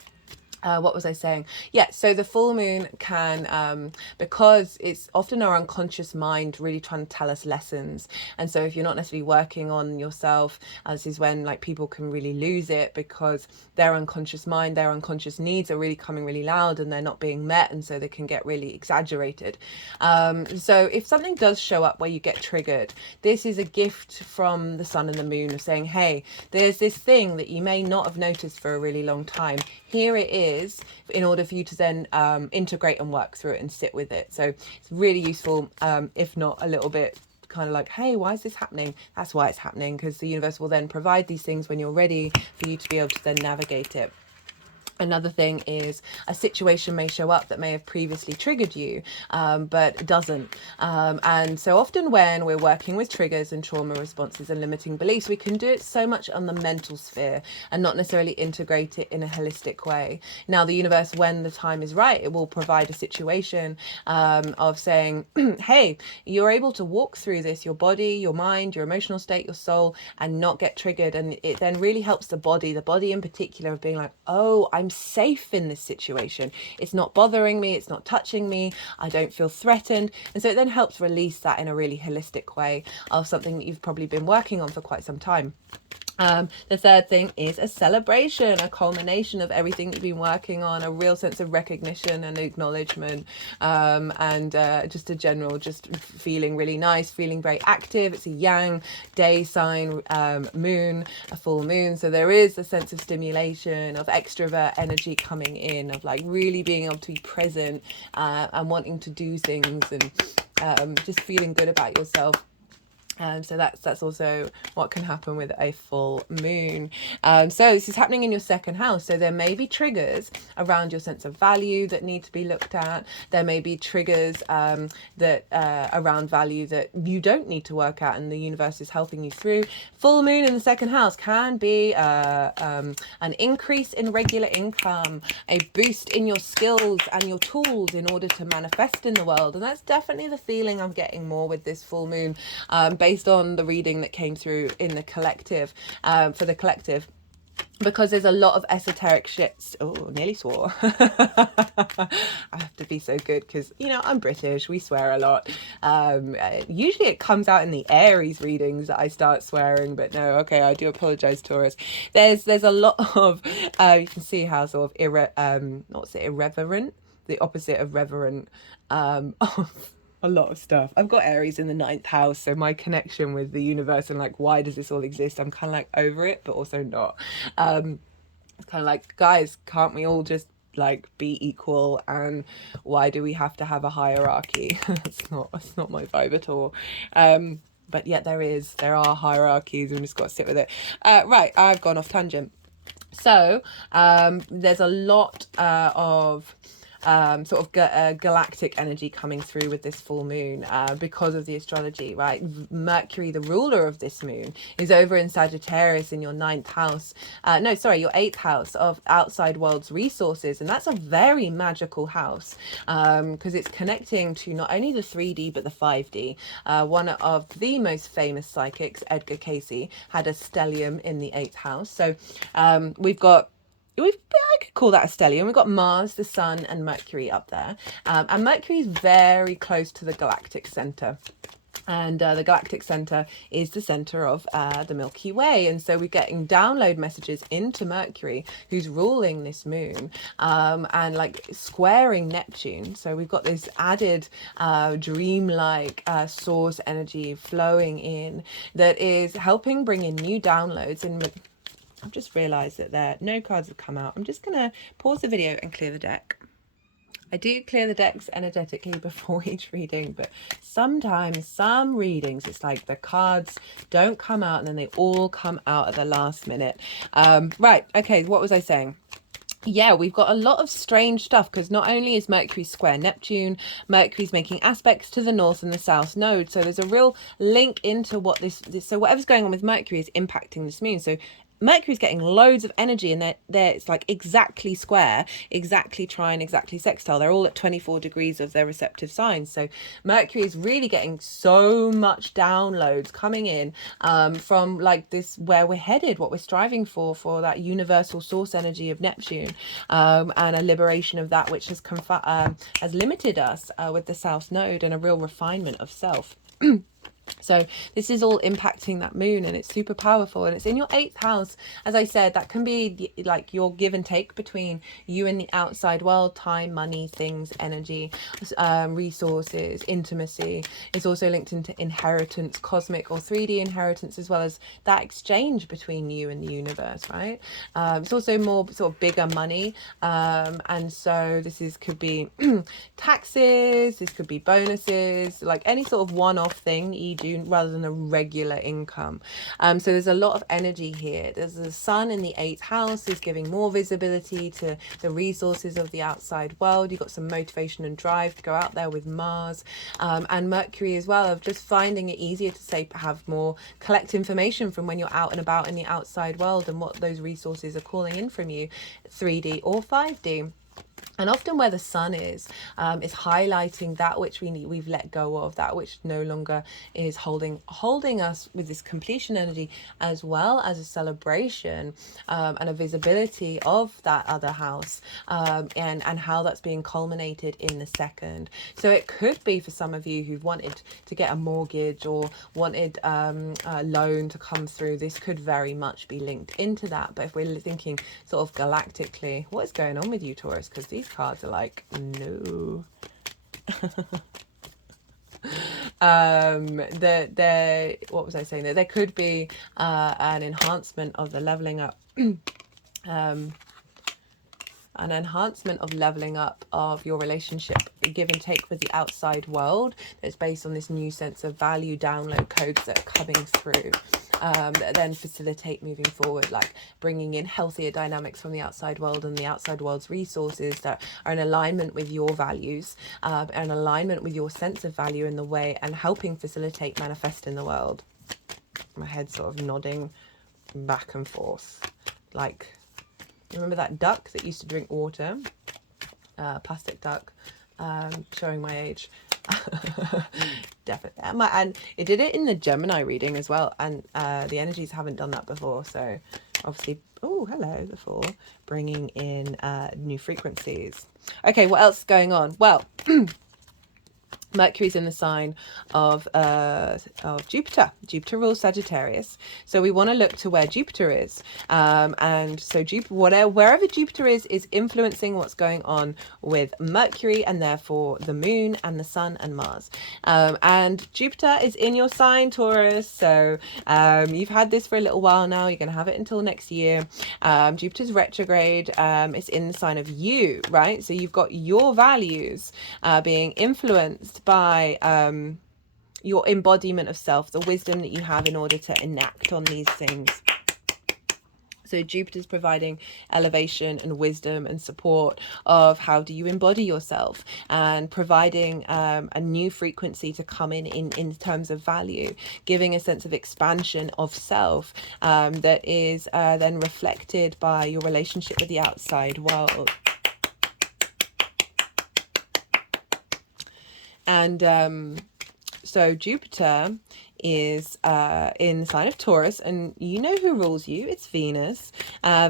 What was I saying? Yeah, so the full moon can, because it's often our unconscious mind really trying to tell us lessons. And so if you're not necessarily working on yourself, this is when like people can really lose it, because their unconscious mind, their unconscious needs are really coming really loud and they're not being met. And so they can get really exaggerated. So if something does show up where you get triggered, this is a gift from the sun and the moon of saying, hey, there's this thing that you may not have noticed for a really long time. Here it is, in order for you to then integrate and work through it and sit with it. So it's really useful, if not a little bit kind of like, hey, why is this happening? That's why it's happening, because the universe will then provide these things when you're ready for you to be able to then navigate it. Another thing is a situation may show up that may have previously triggered you, but doesn't. And so often when we're working with triggers and trauma responses and limiting beliefs, we can do it so much on the mental sphere and not necessarily integrate it in a holistic way. Now, the universe, when the time is right, it will provide a situation of saying, hey, you're able to walk through this, your body, your mind, your emotional state, your soul, and not get triggered. And it then really helps the body in particular, of being like, oh, I'm safe in this situation. It's not bothering me. It's not touching me. I don't feel threatened. And so it then helps release that in a really holistic way of something that you've probably been working on for quite some time. The third thing is a celebration, a culmination of everything you've been working on, a real sense of recognition and acknowledgement, and just a general, just feeling really nice, feeling very active. It's a yang day sign, moon, a full moon. So there is a sense of stimulation, of extrovert energy coming in, of like really being able to be present and wanting to do things, and just feeling good about yourself. So that's also what can happen with a full moon. So this is happening in your second house. So there may be triggers around your sense of value that need to be looked at. There may be triggers that around value that you don't need to work out, and the universe is helping you through. Full moon in the second house can be an increase in regular income, a boost in your skills and your tools in order to manifest in the world. And that's definitely the feeling I'm getting more with this full moon, based on the reading that came through in the collective, for the collective. because there's a lot of esoteric shit. Oh, nearly swore. I have to be so good because, you know, I'm British. We swear a lot. Usually it comes out in the Aries readings that I start swearing, but no, okay, I do apologize, Taurus. There's a lot of, you can see how sort of, what's it, irreverent? The opposite of reverent, of a lot of stuff. I've got Aries in the 9th house, so my connection with the universe and like, why does this all exist? I'm kind of like over it, but also not. It's kind of like, guys, can't we all just like be equal? And why do we have to have a hierarchy? It's not my vibe at all. But yet there are hierarchies, and we just got to sit with it. Right, I've gone off tangent. So there's a lot of sort of galactic energy coming through with this full moon because of the astrology, right? Mercury, the ruler of this moon, is over in Sagittarius in your 9th house. No, sorry, your 8th house of outside world's resources. And that's a very magical house because it's connecting to not only the 3D, but the 5D. One of the most famous psychics, Edgar Cayce, had a stellium in the 8th house. So I could call that a stellium. We've got Mars, the Sun, and Mercury up there. And Mercury is very close to the galactic center. And the galactic center is the center of the Milky Way. And so we're getting download messages into Mercury, who's ruling this moon, and like squaring Neptune. So we've got this added dreamlike source energy flowing in that is helping bring in new downloads. And I've just realised that no cards have come out. I'm just going to pause the video and clear the deck. I do clear the decks energetically before each reading, but sometimes some readings, it's like the cards don't come out and then they all come out at the last minute. Right, okay, what was I saying? Yeah, we've got a lot of strange stuff because not only is Mercury square Neptune, Mercury's making aspects to the north and the south node. So there's a real link into what so whatever's going on with Mercury is impacting this moon. So Mercury's getting loads of energy, and it's like exactly square, exactly trine, exactly sextile. They're all at 24 degrees of their receptive signs. So Mercury is really getting so much downloads coming in from like this, where we're headed, what we're striving for that universal source energy of Neptune, and a liberation of that which has limited us with the South Node, and a real refinement of self. So this is all impacting that moon, and it's super powerful, and it's in your 8th house. As I said, that can be like your give and take between you and the outside world, time, money, things, energy, resources, intimacy. It's also linked into inheritance, cosmic or 3D inheritance, as well as that exchange between you and the universe, right? It's also more sort of bigger money, and so could be taxes, this could be bonuses, like any sort of one-off thing you do rather than a regular income. So there's a lot of energy here. There's the Sun in the 8th house is giving more visibility to the resources of the outside world. You've got some motivation and drive to go out there with Mars, and Mercury as well, of just finding it easier to have more, collect information from when you're out and about in the outside world and what those resources are calling in from you, 3D or 5D. And often where the Sun is highlighting that which we've let go of, that which no longer is holding us with this completion energy, as well as a celebration and a visibility of that other house, and how that's being culminated in the 2nd. So it could be for some of you who've wanted to get a mortgage or wanted a loan to come through. This could very much be linked into that. But if we're thinking sort of galactically, what is going on with you, Taurus? Because these cards are like, no. What was I saying? That there could be an enhancement of the leveling up. An enhancement of leveling up of your relationship, give and take with the outside world, that's based on this new sense of value download codes that are coming through, that then facilitate moving forward, like bringing in healthier dynamics from the outside world and the outside world's resources that are in alignment with your values, and alignment with your sense of value in the way, and helping facilitate manifest in the world. My head sort of nodding back and forth, like, remember that duck that used to drink water? Plastic duck. Showing my age. Definitely. And it did it in the Gemini reading as well. And the energies haven't done that before. So obviously, oh, hello, the Four, bringing in new frequencies. Okay, what else is going on? Well, Mercury's in the sign of Jupiter. Jupiter rules Sagittarius, so we want to look to where Jupiter is, and so Jupiter, wherever Jupiter is influencing what's going on with Mercury, and therefore the Moon and the Sun and Mars. And Jupiter is in your sign, Taurus. So you've had this for a little while now. You're going to have it until next year. Jupiter's retrograde. It's in the sign of you, right? So you've got your values being influenced by your embodiment of self, the wisdom that you have in order to enact on these things. So Jupiter's providing elevation and wisdom and support of how do you embody yourself, and providing a new frequency to come in terms of value, giving a sense of expansion of self that is then reflected by your relationship with the outside world. And so Jupiter is in the sign of Taurus, and you know who rules you? It's Venus.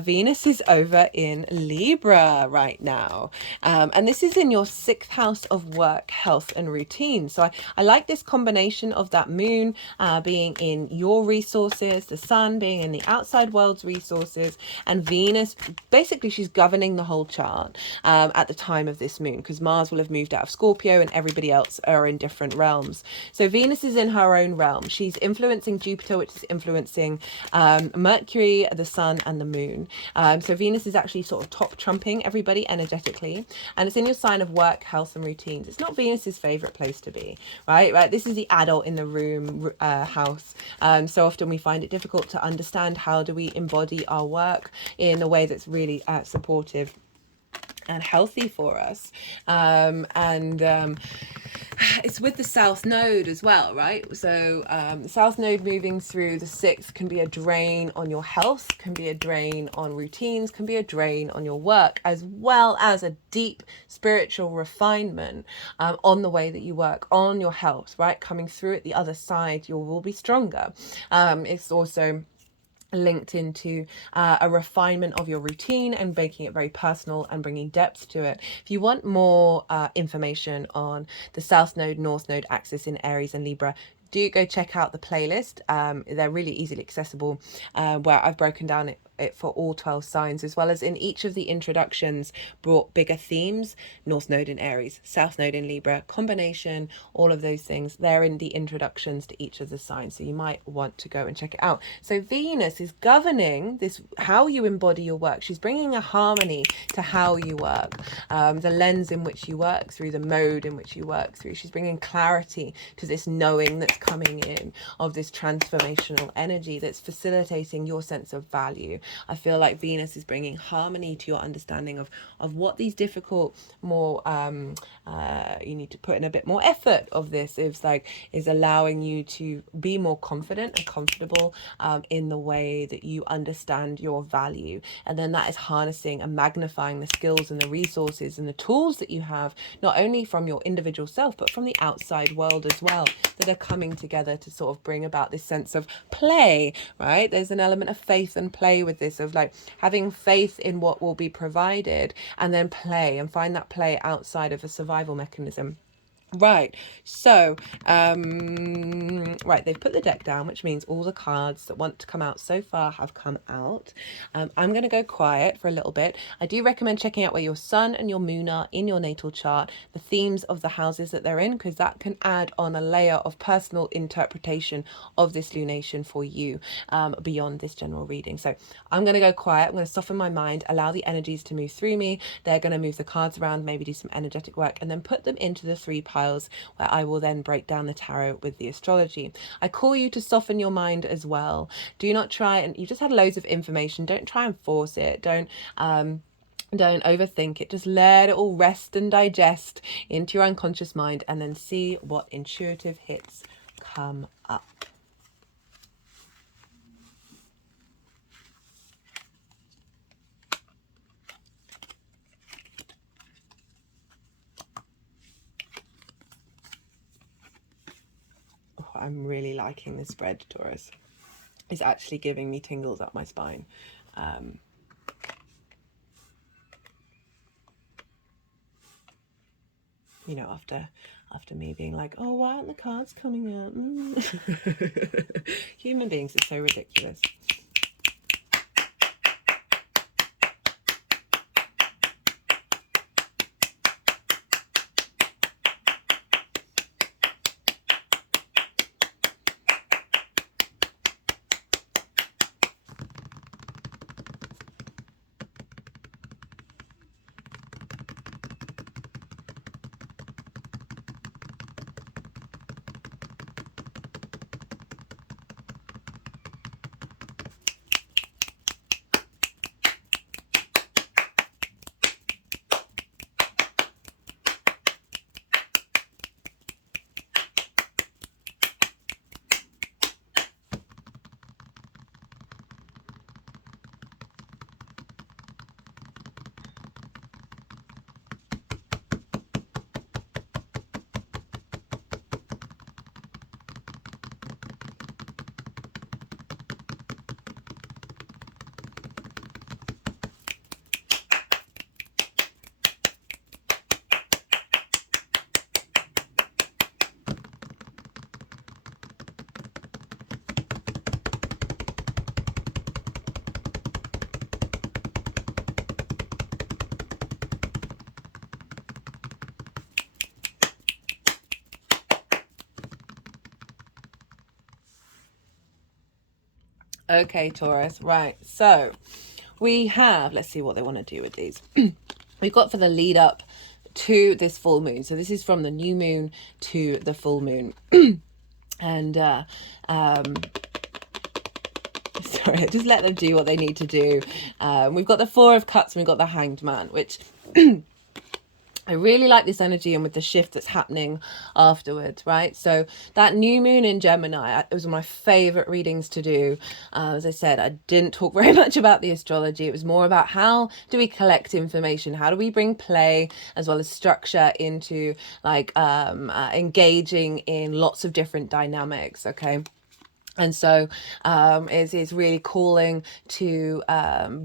Venus is over in Libra right now, and this is in your 6th house of work, health and routine. So I like this combination of that moon being in your resources, the sun being in the outside world's resources, and Venus, basically she's governing the whole chart at the time of this moon, because Mars will have moved out of Scorpio and everybody else are in different realms. So Venus is in her own realm. She's influencing Jupiter, which is influencing Mercury, the Sun, and the Moon. So Venus is actually sort of top trumping everybody energetically, and it's in your sign of work, health, and routines. It's not Venus's favorite place to be, right? This is the adult in the room house. So often we find it difficult to understand how do we embody our work in a way that's really supportive and healthy for us. It's with the South Node as well, right? So the South Node moving through the 6th can be a drain on your health, can be a drain on routines, can be a drain on your work, as well as a deep spiritual refinement on the way that you work, on your health, right? Coming through it the other side, you will be stronger. It's also linked into a refinement of your routine and making it very personal and bringing depth to it. If you want more information on the South Node, North Node axis in Aries and Libra, do go check out the playlist. They're really easily accessible, where I've broken down it for all 12 signs, as well as in each of the introductions brought bigger themes. North Node in Aries, South Node in Libra, combination, all of those things, they're in the introductions to each of the signs, so you might want to go and check it out. So Venus is governing this, how you embody your work. She's bringing a harmony to how you work, the lens in which you work through, the mode in which you work through. She's bringing clarity to this knowing that's coming in, of this transformational energy that's facilitating your sense of value. I feel like Venus is bringing harmony to your understanding of what these difficult, more you need to put in a bit more effort of this, is allowing you to be more confident and comfortable in the way that you understand your value. And then that is harnessing and magnifying the skills and the resources and the tools that you have, not only from your individual self, but from the outside world as well, that are coming together to sort of bring about this sense of play, right? There's an element of faith and play with this, of like having faith in what will be provided, and then play and find that play outside of a survival mechanism. Right, so right, they've put the deck down, which means all the cards that want to come out so far have come out. I'm going to go quiet for a little bit. I do recommend checking out where your sun and your moon are in your natal chart, the themes of the houses that they're in, because that can add on a layer of personal interpretation of this lunation for you, beyond this general reading. So I'm going to go quiet. I'm going to soften my mind, allow the energies to move through me. They're going to move the cards around, maybe do some energetic work, and then put them into the 3 piles, where I will then break down the tarot with the astrology. I call you to soften your mind as well. Do not try, and you just had loads of information, don't try and force it. Don't overthink it. Just let it all rest and digest into your unconscious mind, and then see what intuitive hits come up. I'm really liking this spread, Taurus. It's actually giving me tingles up my spine. You know, after me being like, oh, why aren't the cards coming out? Human beings are so ridiculous. Okay, Taurus, right, so we have, let's see what they want to do with these. We've got for the lead up to this full moon, so this is from the new moon to the full moon. And sorry, just let them do what they need to do. We've got the Four of Cups and we've got the Hanged Man, which I really like this energy, and with the shift that's happening afterwards, right? So that new moon in Gemini, it was one of my favorite readings to do. As I said, I didn't talk very much about the astrology. It was more about how do we collect information? How do we bring play as well as structure into like engaging in lots of different dynamics, okay? And so is really calling to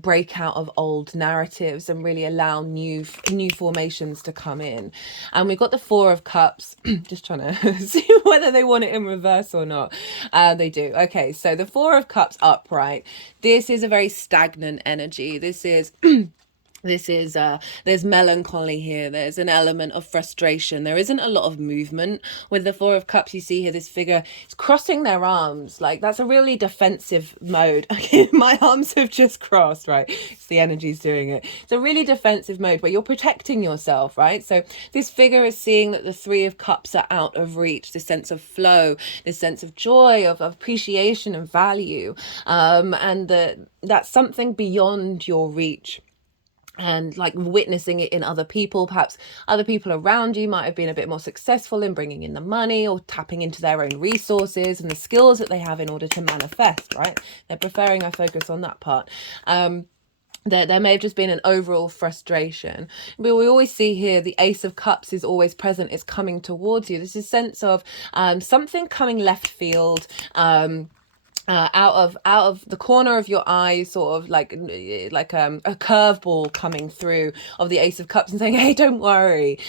break out of old narratives and really allow new formations to come in. And we've got the Four of Cups. Just trying to see whether they want it in reverse or not. They do. Okay, so the Four of Cups upright. This is a very stagnant energy. This is there's melancholy here. There's an element of frustration. There isn't a lot of movement with the Four of Cups. You see here this figure is crossing their arms, like that's a really defensive mode. My arms have just crossed, right? It's the energy's doing it. It's a really defensive mode where you're protecting yourself, right? So this figure is seeing that the Three of Cups are out of reach, this sense of flow, this sense of joy, of appreciation and value, and that's something beyond your reach. And like witnessing it in other people, perhaps other people around you might have been a bit more successful in bringing in the money or tapping into their own resources and the skills that they have in order to manifest, right? They're preferring I focus on that part. There may have just been an overall frustration. But we always see here the Ace of Cups is always present, it's coming towards you. This is a sense of something coming left field, out of the corner of your eye, sort of like a curveball coming through of the Ace of Cups and saying, hey, don't worry,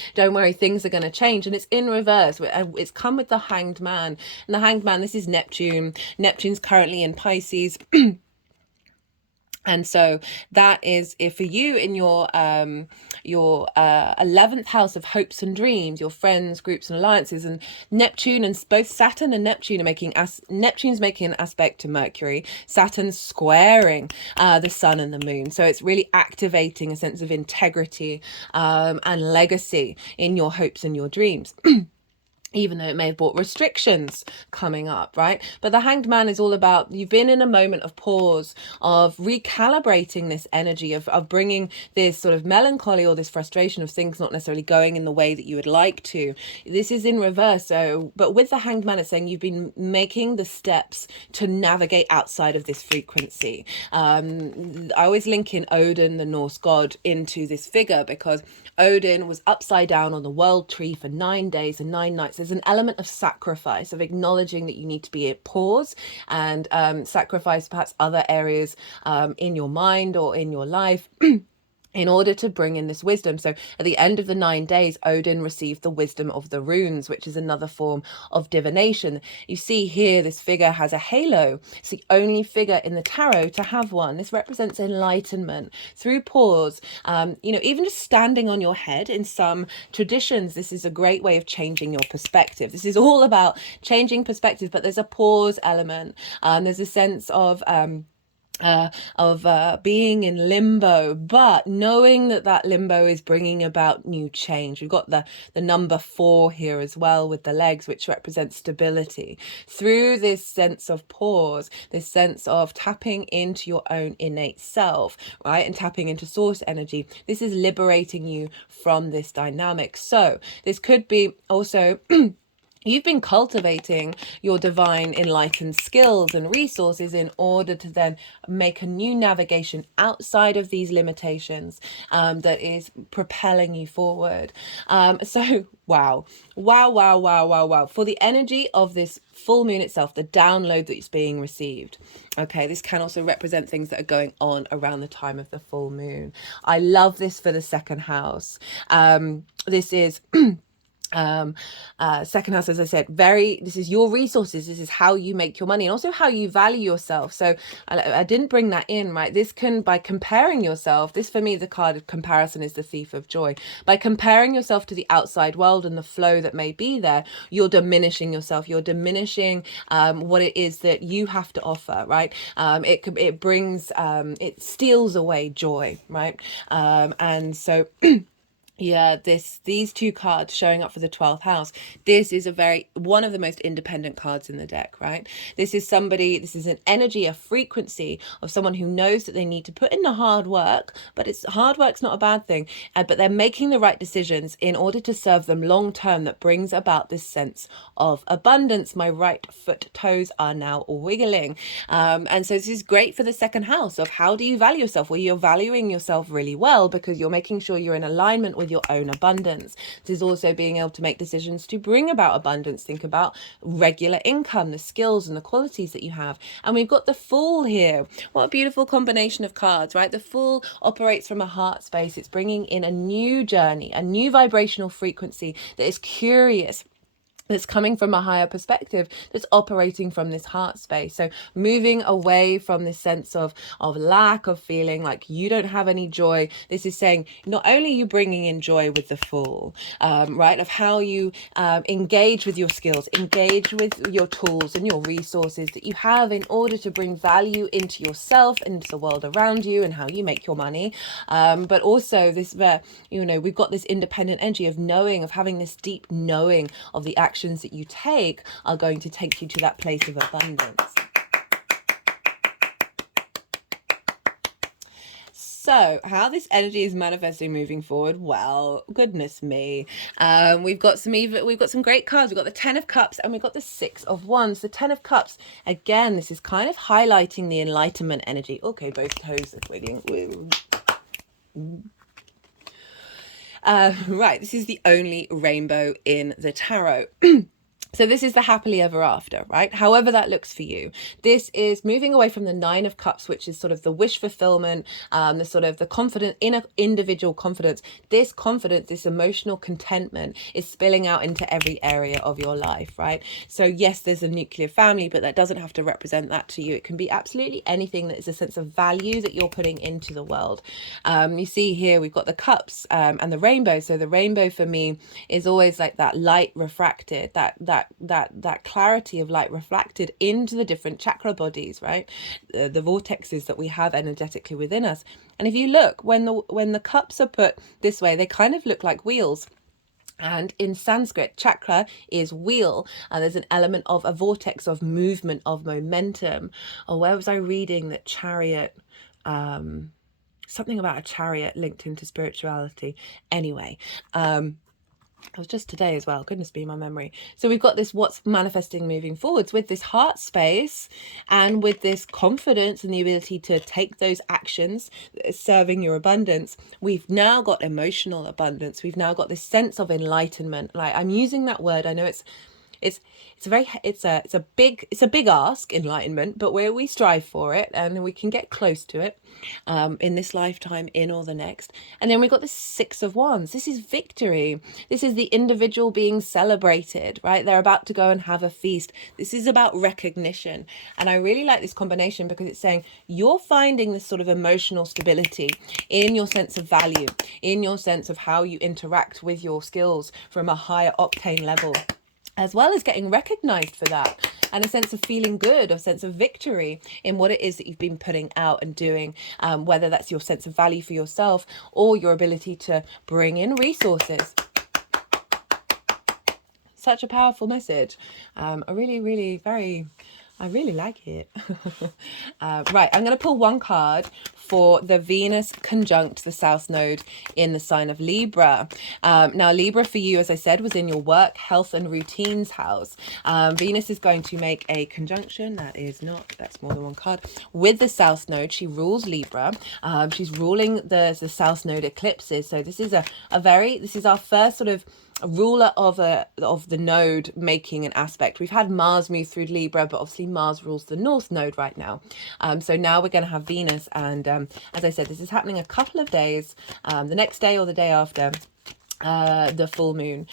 things are going to change. And it's in reverse. It's come with the Hanged Man, and the Hanged Man, this is Neptune's currently in Pisces. And so that is if for you in your 11th house of hopes and dreams, your friends, groups and alliances, and Neptune, and both Saturn and Neptune are making Neptune's making an aspect to Mercury, Saturn's squaring the sun and the moon. So it's really activating a sense of integrity and legacy in your hopes and your dreams. Even though it may have brought restrictions coming up, right? But the Hanged Man is all about, you've been in a moment of pause, of recalibrating this energy, of bringing this sort of melancholy or this frustration of things not necessarily going in the way that you would like to. This is in reverse. So, but with the Hanged Man, it's saying you've been making the steps to navigate outside of this frequency. I always link in Odin, the Norse god, into this figure because Odin was upside down on the world tree for 9 days and 9 nights There's an element of sacrifice, of acknowledging that you need to be at pause and sacrifice perhaps other areas in your mind or in your life in order to bring in this wisdom. So at the end of the 9 days, Odin received the wisdom of the runes, which is another form of divination. You see here, this figure has a halo. It's the only figure in the tarot to have one. This represents enlightenment through pause. Even just standing on your head in some traditions, this is a great way of changing your perspective. This is all about changing perspective, but there's a pause element. There's a sense of being in limbo, but knowing that limbo is bringing about new change. We've got the number 4 here as well with the legs, which represents stability. Through this sense of pause, this sense of tapping into your own innate self, right, and tapping into source energy, this is liberating you from this dynamic. So this could be also you've been cultivating your divine enlightened skills and resources in order to then make a new navigation outside of these limitations that is propelling you forward. So wow. For the energy of this full moon itself, the download that is being received. Okay, this can also represent things that are going on around the time of the full moon. I love this for the second house. This is second house, as I said, this is your resources. This is how you make your money and also how you value yourself. So I didn't bring that in, right? This can, by comparing yourself, this for me, the card of comparison is the thief of joy. By comparing yourself to the outside world and the flow that may be there, you're diminishing yourself. You're diminishing what it is that you have to offer, right? It brings, it steals away joy, right? And so yeah, these 2 cards showing up for the 12th house, this is one of the most independent cards in the deck, right? This is an energy, a frequency of someone who knows that they need to put in the hard work, but hard work's not a bad thing, but they're making the right decisions in order to serve them long term, that brings about this sense of abundance. My right foot toes are now wiggling. And so this is great for the second house of how do you value yourself? Well, you're valuing yourself really well because you're making sure you're in alignment with your own abundance. This is also being able to make decisions to bring about abundance. Think about regular income, the skills and the qualities that you have. And we've got the Fool here. What a beautiful combination of cards, right? The Fool operates from a heart space. It's bringing in a new journey, a new vibrational frequency that is curious, that's coming from a higher perspective, that's operating from this heart space. So moving away from this sense of lack, of feeling like you don't have any joy. This is saying not only are you bringing in joy with the Fool, right, of how you engage with your skills, engage with your tools and your resources that you have in order to bring value into yourself, into the world around you, and how you make your money. But also this, we've got this independent energy of knowing, of having this deep knowing of the actions that you take are going to take you to that place of abundance. So how this energy is manifesting moving forward, well, goodness me. We've got some great cards. We've got the 10 of Cups and we've got the 6 of Wands. The 10 of Cups, again, this is kind of highlighting the enlightenment energy. Okay, both toes are wiggling. Right, this is the only rainbow in the tarot. So this is the happily ever after, right? However that looks for you. This is moving away from the 9 of Cups, which is sort of the wish fulfillment, the sort of the confident, inner individual confidence. This confidence, this emotional contentment is spilling out into every area of your life, right? So yes, there's a nuclear family, but that doesn't have to represent that to you. It can be absolutely anything that is a sense of value that you're putting into the world. You see here, we've got the cups and the rainbow. So the rainbow for me is always like that light refracted, that clarity of light reflected into the different chakra bodies, right? The vortexes that we have energetically within us. And if you look, when the cups are put this way, they kind of look like wheels. And in Sanskrit, chakra is wheel, and there's an element of a vortex of movement, of momentum. Or where was I reading that chariot? Something about a chariot linked into spirituality. Anyway, It was just today as well. Goodness be my memory. So we've got this what's manifesting moving forwards with this heart space and with this confidence and the ability to take those actions serving your abundance. We've now got emotional abundance. We've now got this sense of enlightenment. Like, I'm using that word. I know it's a big ask, enlightenment, but where we strive for it and we can get close to it in this lifetime, in or the next. And then we've got the Six of Wands. This is victory. This is the individual being celebrated, right? They're about to go and have a feast. This is about recognition. And I really like this combination because it's saying you're finding this sort of emotional stability in your sense of value, in your sense of how you interact with your skills from a higher octane level, as well as getting recognized for that, and a sense of feeling good, a sense of victory in what it is that you've been putting out and doing, whether that's your sense of value for yourself or your ability to bring in resources. Such a powerful message. I really like it. Right, I'm going to pull one card for the Venus conjunct the South Node in the sign of Libra. Now, Libra for you, as I said, was in your work, health and routines house. Venus is going to make a conjunction, that's more than one card, with the South Node. She rules Libra. She's ruling the South Node eclipses. So this is this is our first sort of ruler of the node making an aspect. We've had Mars move through Libra, but obviously Mars rules the North Node right now. So now we're going to have Venus, and as I said, this is happening a couple of days, the next day or the day after the full moon.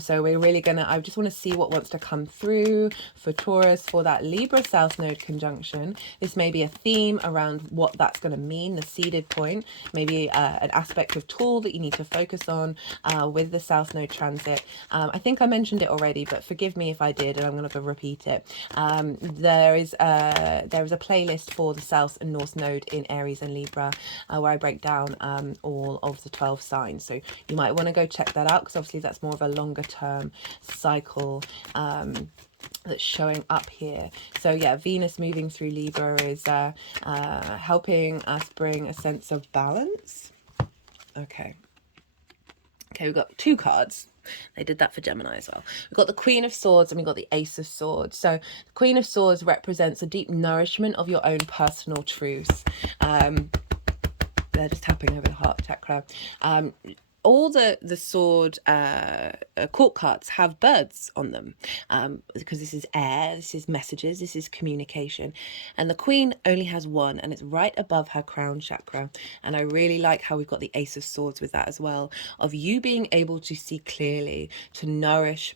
So we're really I just want to see what wants to come through for Taurus for that Libra South Node conjunction. This may be a theme around what that's going to mean, the seeded point, maybe an aspect of tool that you need to focus on with the South Node transit. I think I mentioned it already, but forgive me if I did, and I'm going to repeat it. There is a playlist for the South and North Node in Aries and Libra where I break down all of the 12 signs. So you might want to go check that out, because obviously that's more of a longer term cycle that's showing up here. So yeah, Venus moving through Libra is helping us bring a sense of balance. Okay, we've got two cards. They did that for Gemini as well. We've got the Queen of Swords and we've got the Ace of Swords. So the Queen of Swords represents a deep nourishment of your own personal truths. They're just tapping over the heart chakra. All the sword court cards have birds on them, because this is air, this is messages, this is communication, and the Queen only has one, and it's right above her crown chakra. And I really like how we've got the Ace of Swords with that as well, of you being able to see clearly, to nourish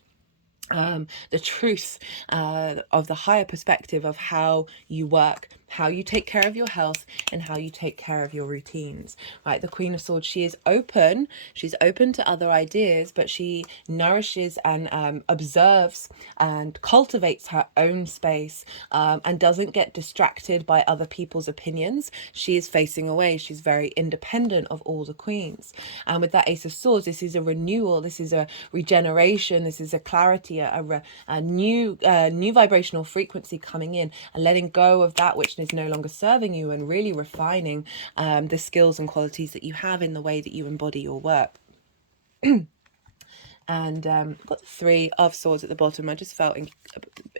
the truth of the higher perspective of how you work, how you take care of your health, and how you take care of your routines, right? The Queen of Swords, she's open to other ideas, but she nourishes and observes and cultivates her own space, and doesn't get distracted by other people's opinions. She is facing away. She's very independent of all the queens. And with that Ace of Swords, this is a renewal, this is a regeneration, this is a clarity, a new vibrational frequency coming in, and letting go of that which is no longer serving you, and really refining the skills and qualities that you have in the way that you embody your work. And got the Three of Swords at the bottom. I just felt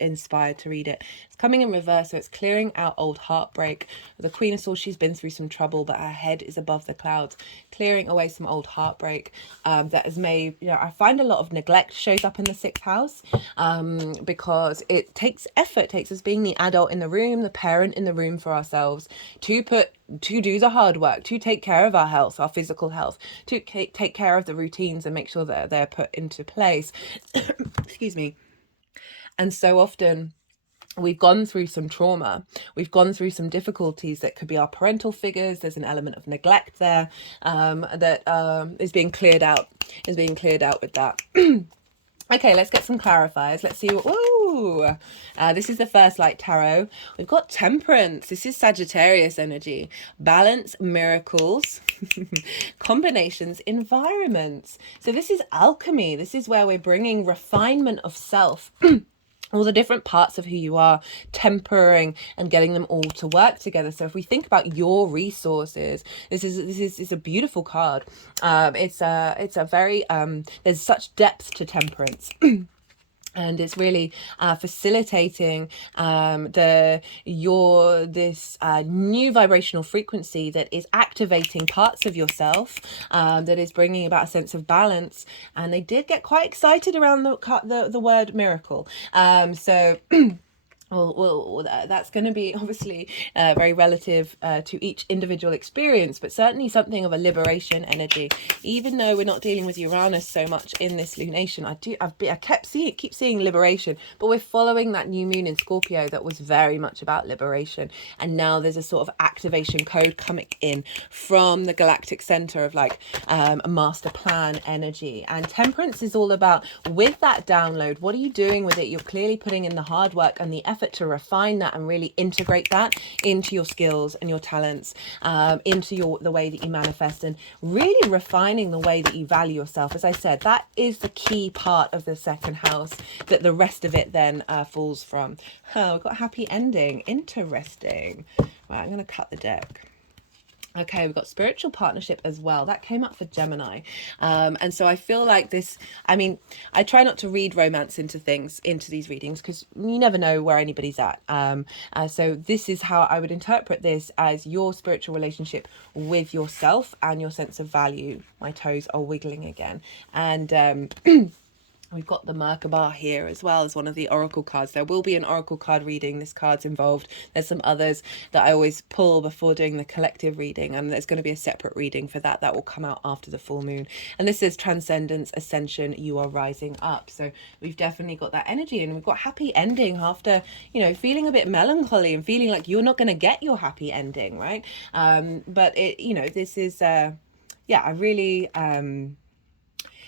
inspired to read it. It's coming in reverse, so it's clearing out old heartbreak. The Queen of Swords, she's been through some trouble, but her head is above the clouds, clearing away some old heartbreak that has made, I find a lot of neglect shows up in the 6th house, because it takes effort, it takes us being the adult in the room, the parent in the room for ourselves, to do the hard work, to take care of our health, our physical health, to take care of the routines and make sure that they're put into place. Excuse me. And so often we've gone through some trauma, we've gone through some difficulties that could be our parental figures. There's an element of neglect there that is being cleared out with that. Okay, let's get some clarifiers. Let's see what... Ooh, this is the first light tarot. We've got Temperance. This is Sagittarius energy. Balance, miracles, combinations, environments. So this is alchemy. This is where we're bringing refinement of self all the different parts of who you are, tempering and getting them all to work together. So if we think about your resources, this is a beautiful card. It's a very there's such depth to temperance. And it's really facilitating this new vibrational frequency that is activating parts of yourself, that is bringing about a sense of balance. And they did get quite excited around the word miracle. So well, that's going to be obviously very relative to each individual experience, but certainly something of a liberation energy. Even though we're not dealing with Uranus so much in this lunation, I keep seeing liberation, but we're following that new moon in Scorpio that was very much about liberation, and now there's a sort of activation code coming in from the galactic center of like a master plan energy. And temperance is all about, with that download, what are you doing with it? You're clearly putting in the hard work and the effort to refine that and really integrate that into your skills and your talents, into the way that you manifest, and really refining the way that you value yourself. As I said, that is the key part of the second house that the rest of it then falls from. Oh, we've got a happy ending. Interesting. Right, I'm going to cut the deck. Okay, we've got spiritual partnership as well. That came up for Gemini. And so I feel like this, I mean, I try not to read romance into these readings, because you never know where anybody's at. So this is how I would interpret this, as your spiritual relationship with yourself and your sense of value. My toes are wiggling again. And we've got the Merkaba here as well as one of the oracle cards. There will be an oracle card reading. This card's involved. There's some others that I always pull before doing the collective reading, and there's going to be a separate reading for that will come out after the full moon. And this is transcendence, ascension, you are rising up. So we've definitely got that energy, and we've got happy ending after, feeling a bit melancholy and feeling like you're not going to get your happy ending, right? But this is I really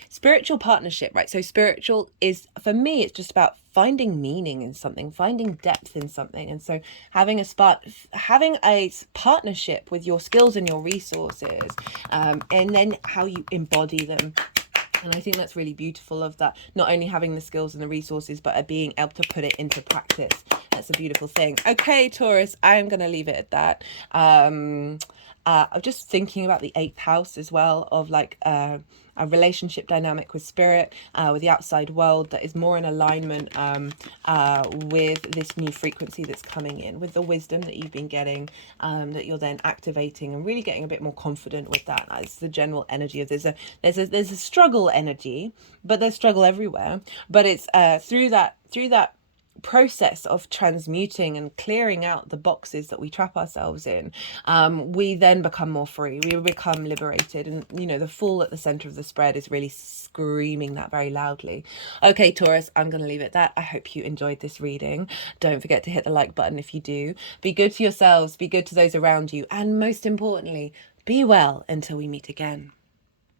spiritual partnership, right? So spiritual is, for me, it's just about finding meaning in something, finding depth in something. And so having a partnership with your skills and your resources, and then how you embody them. And I think that's really beautiful, of that, not only having the skills and the resources, but being able to put it into practice. That's a beautiful thing. Okay, Taurus, I'm going to leave it at that. I'm just thinking about the 8th house as well, of like a relationship dynamic with spirit, with the outside world, that is more in alignment with this new frequency that's coming in, with the wisdom that you've been getting, that you're then activating and really getting a bit more confident with that. It's the general energy of there's a struggle energy, but there's struggle everywhere. But it's through that process of transmuting and clearing out the boxes that we trap ourselves in, we then become more free, we become liberated. And the Fool at the center of the spread is really screaming that very loudly. Okay, Taurus, I'm going to leave it at that. I hope you enjoyed this reading. Don't forget to hit the like button if you do. Be good to yourselves, be good to those around you, and most importantly, be well until we meet again.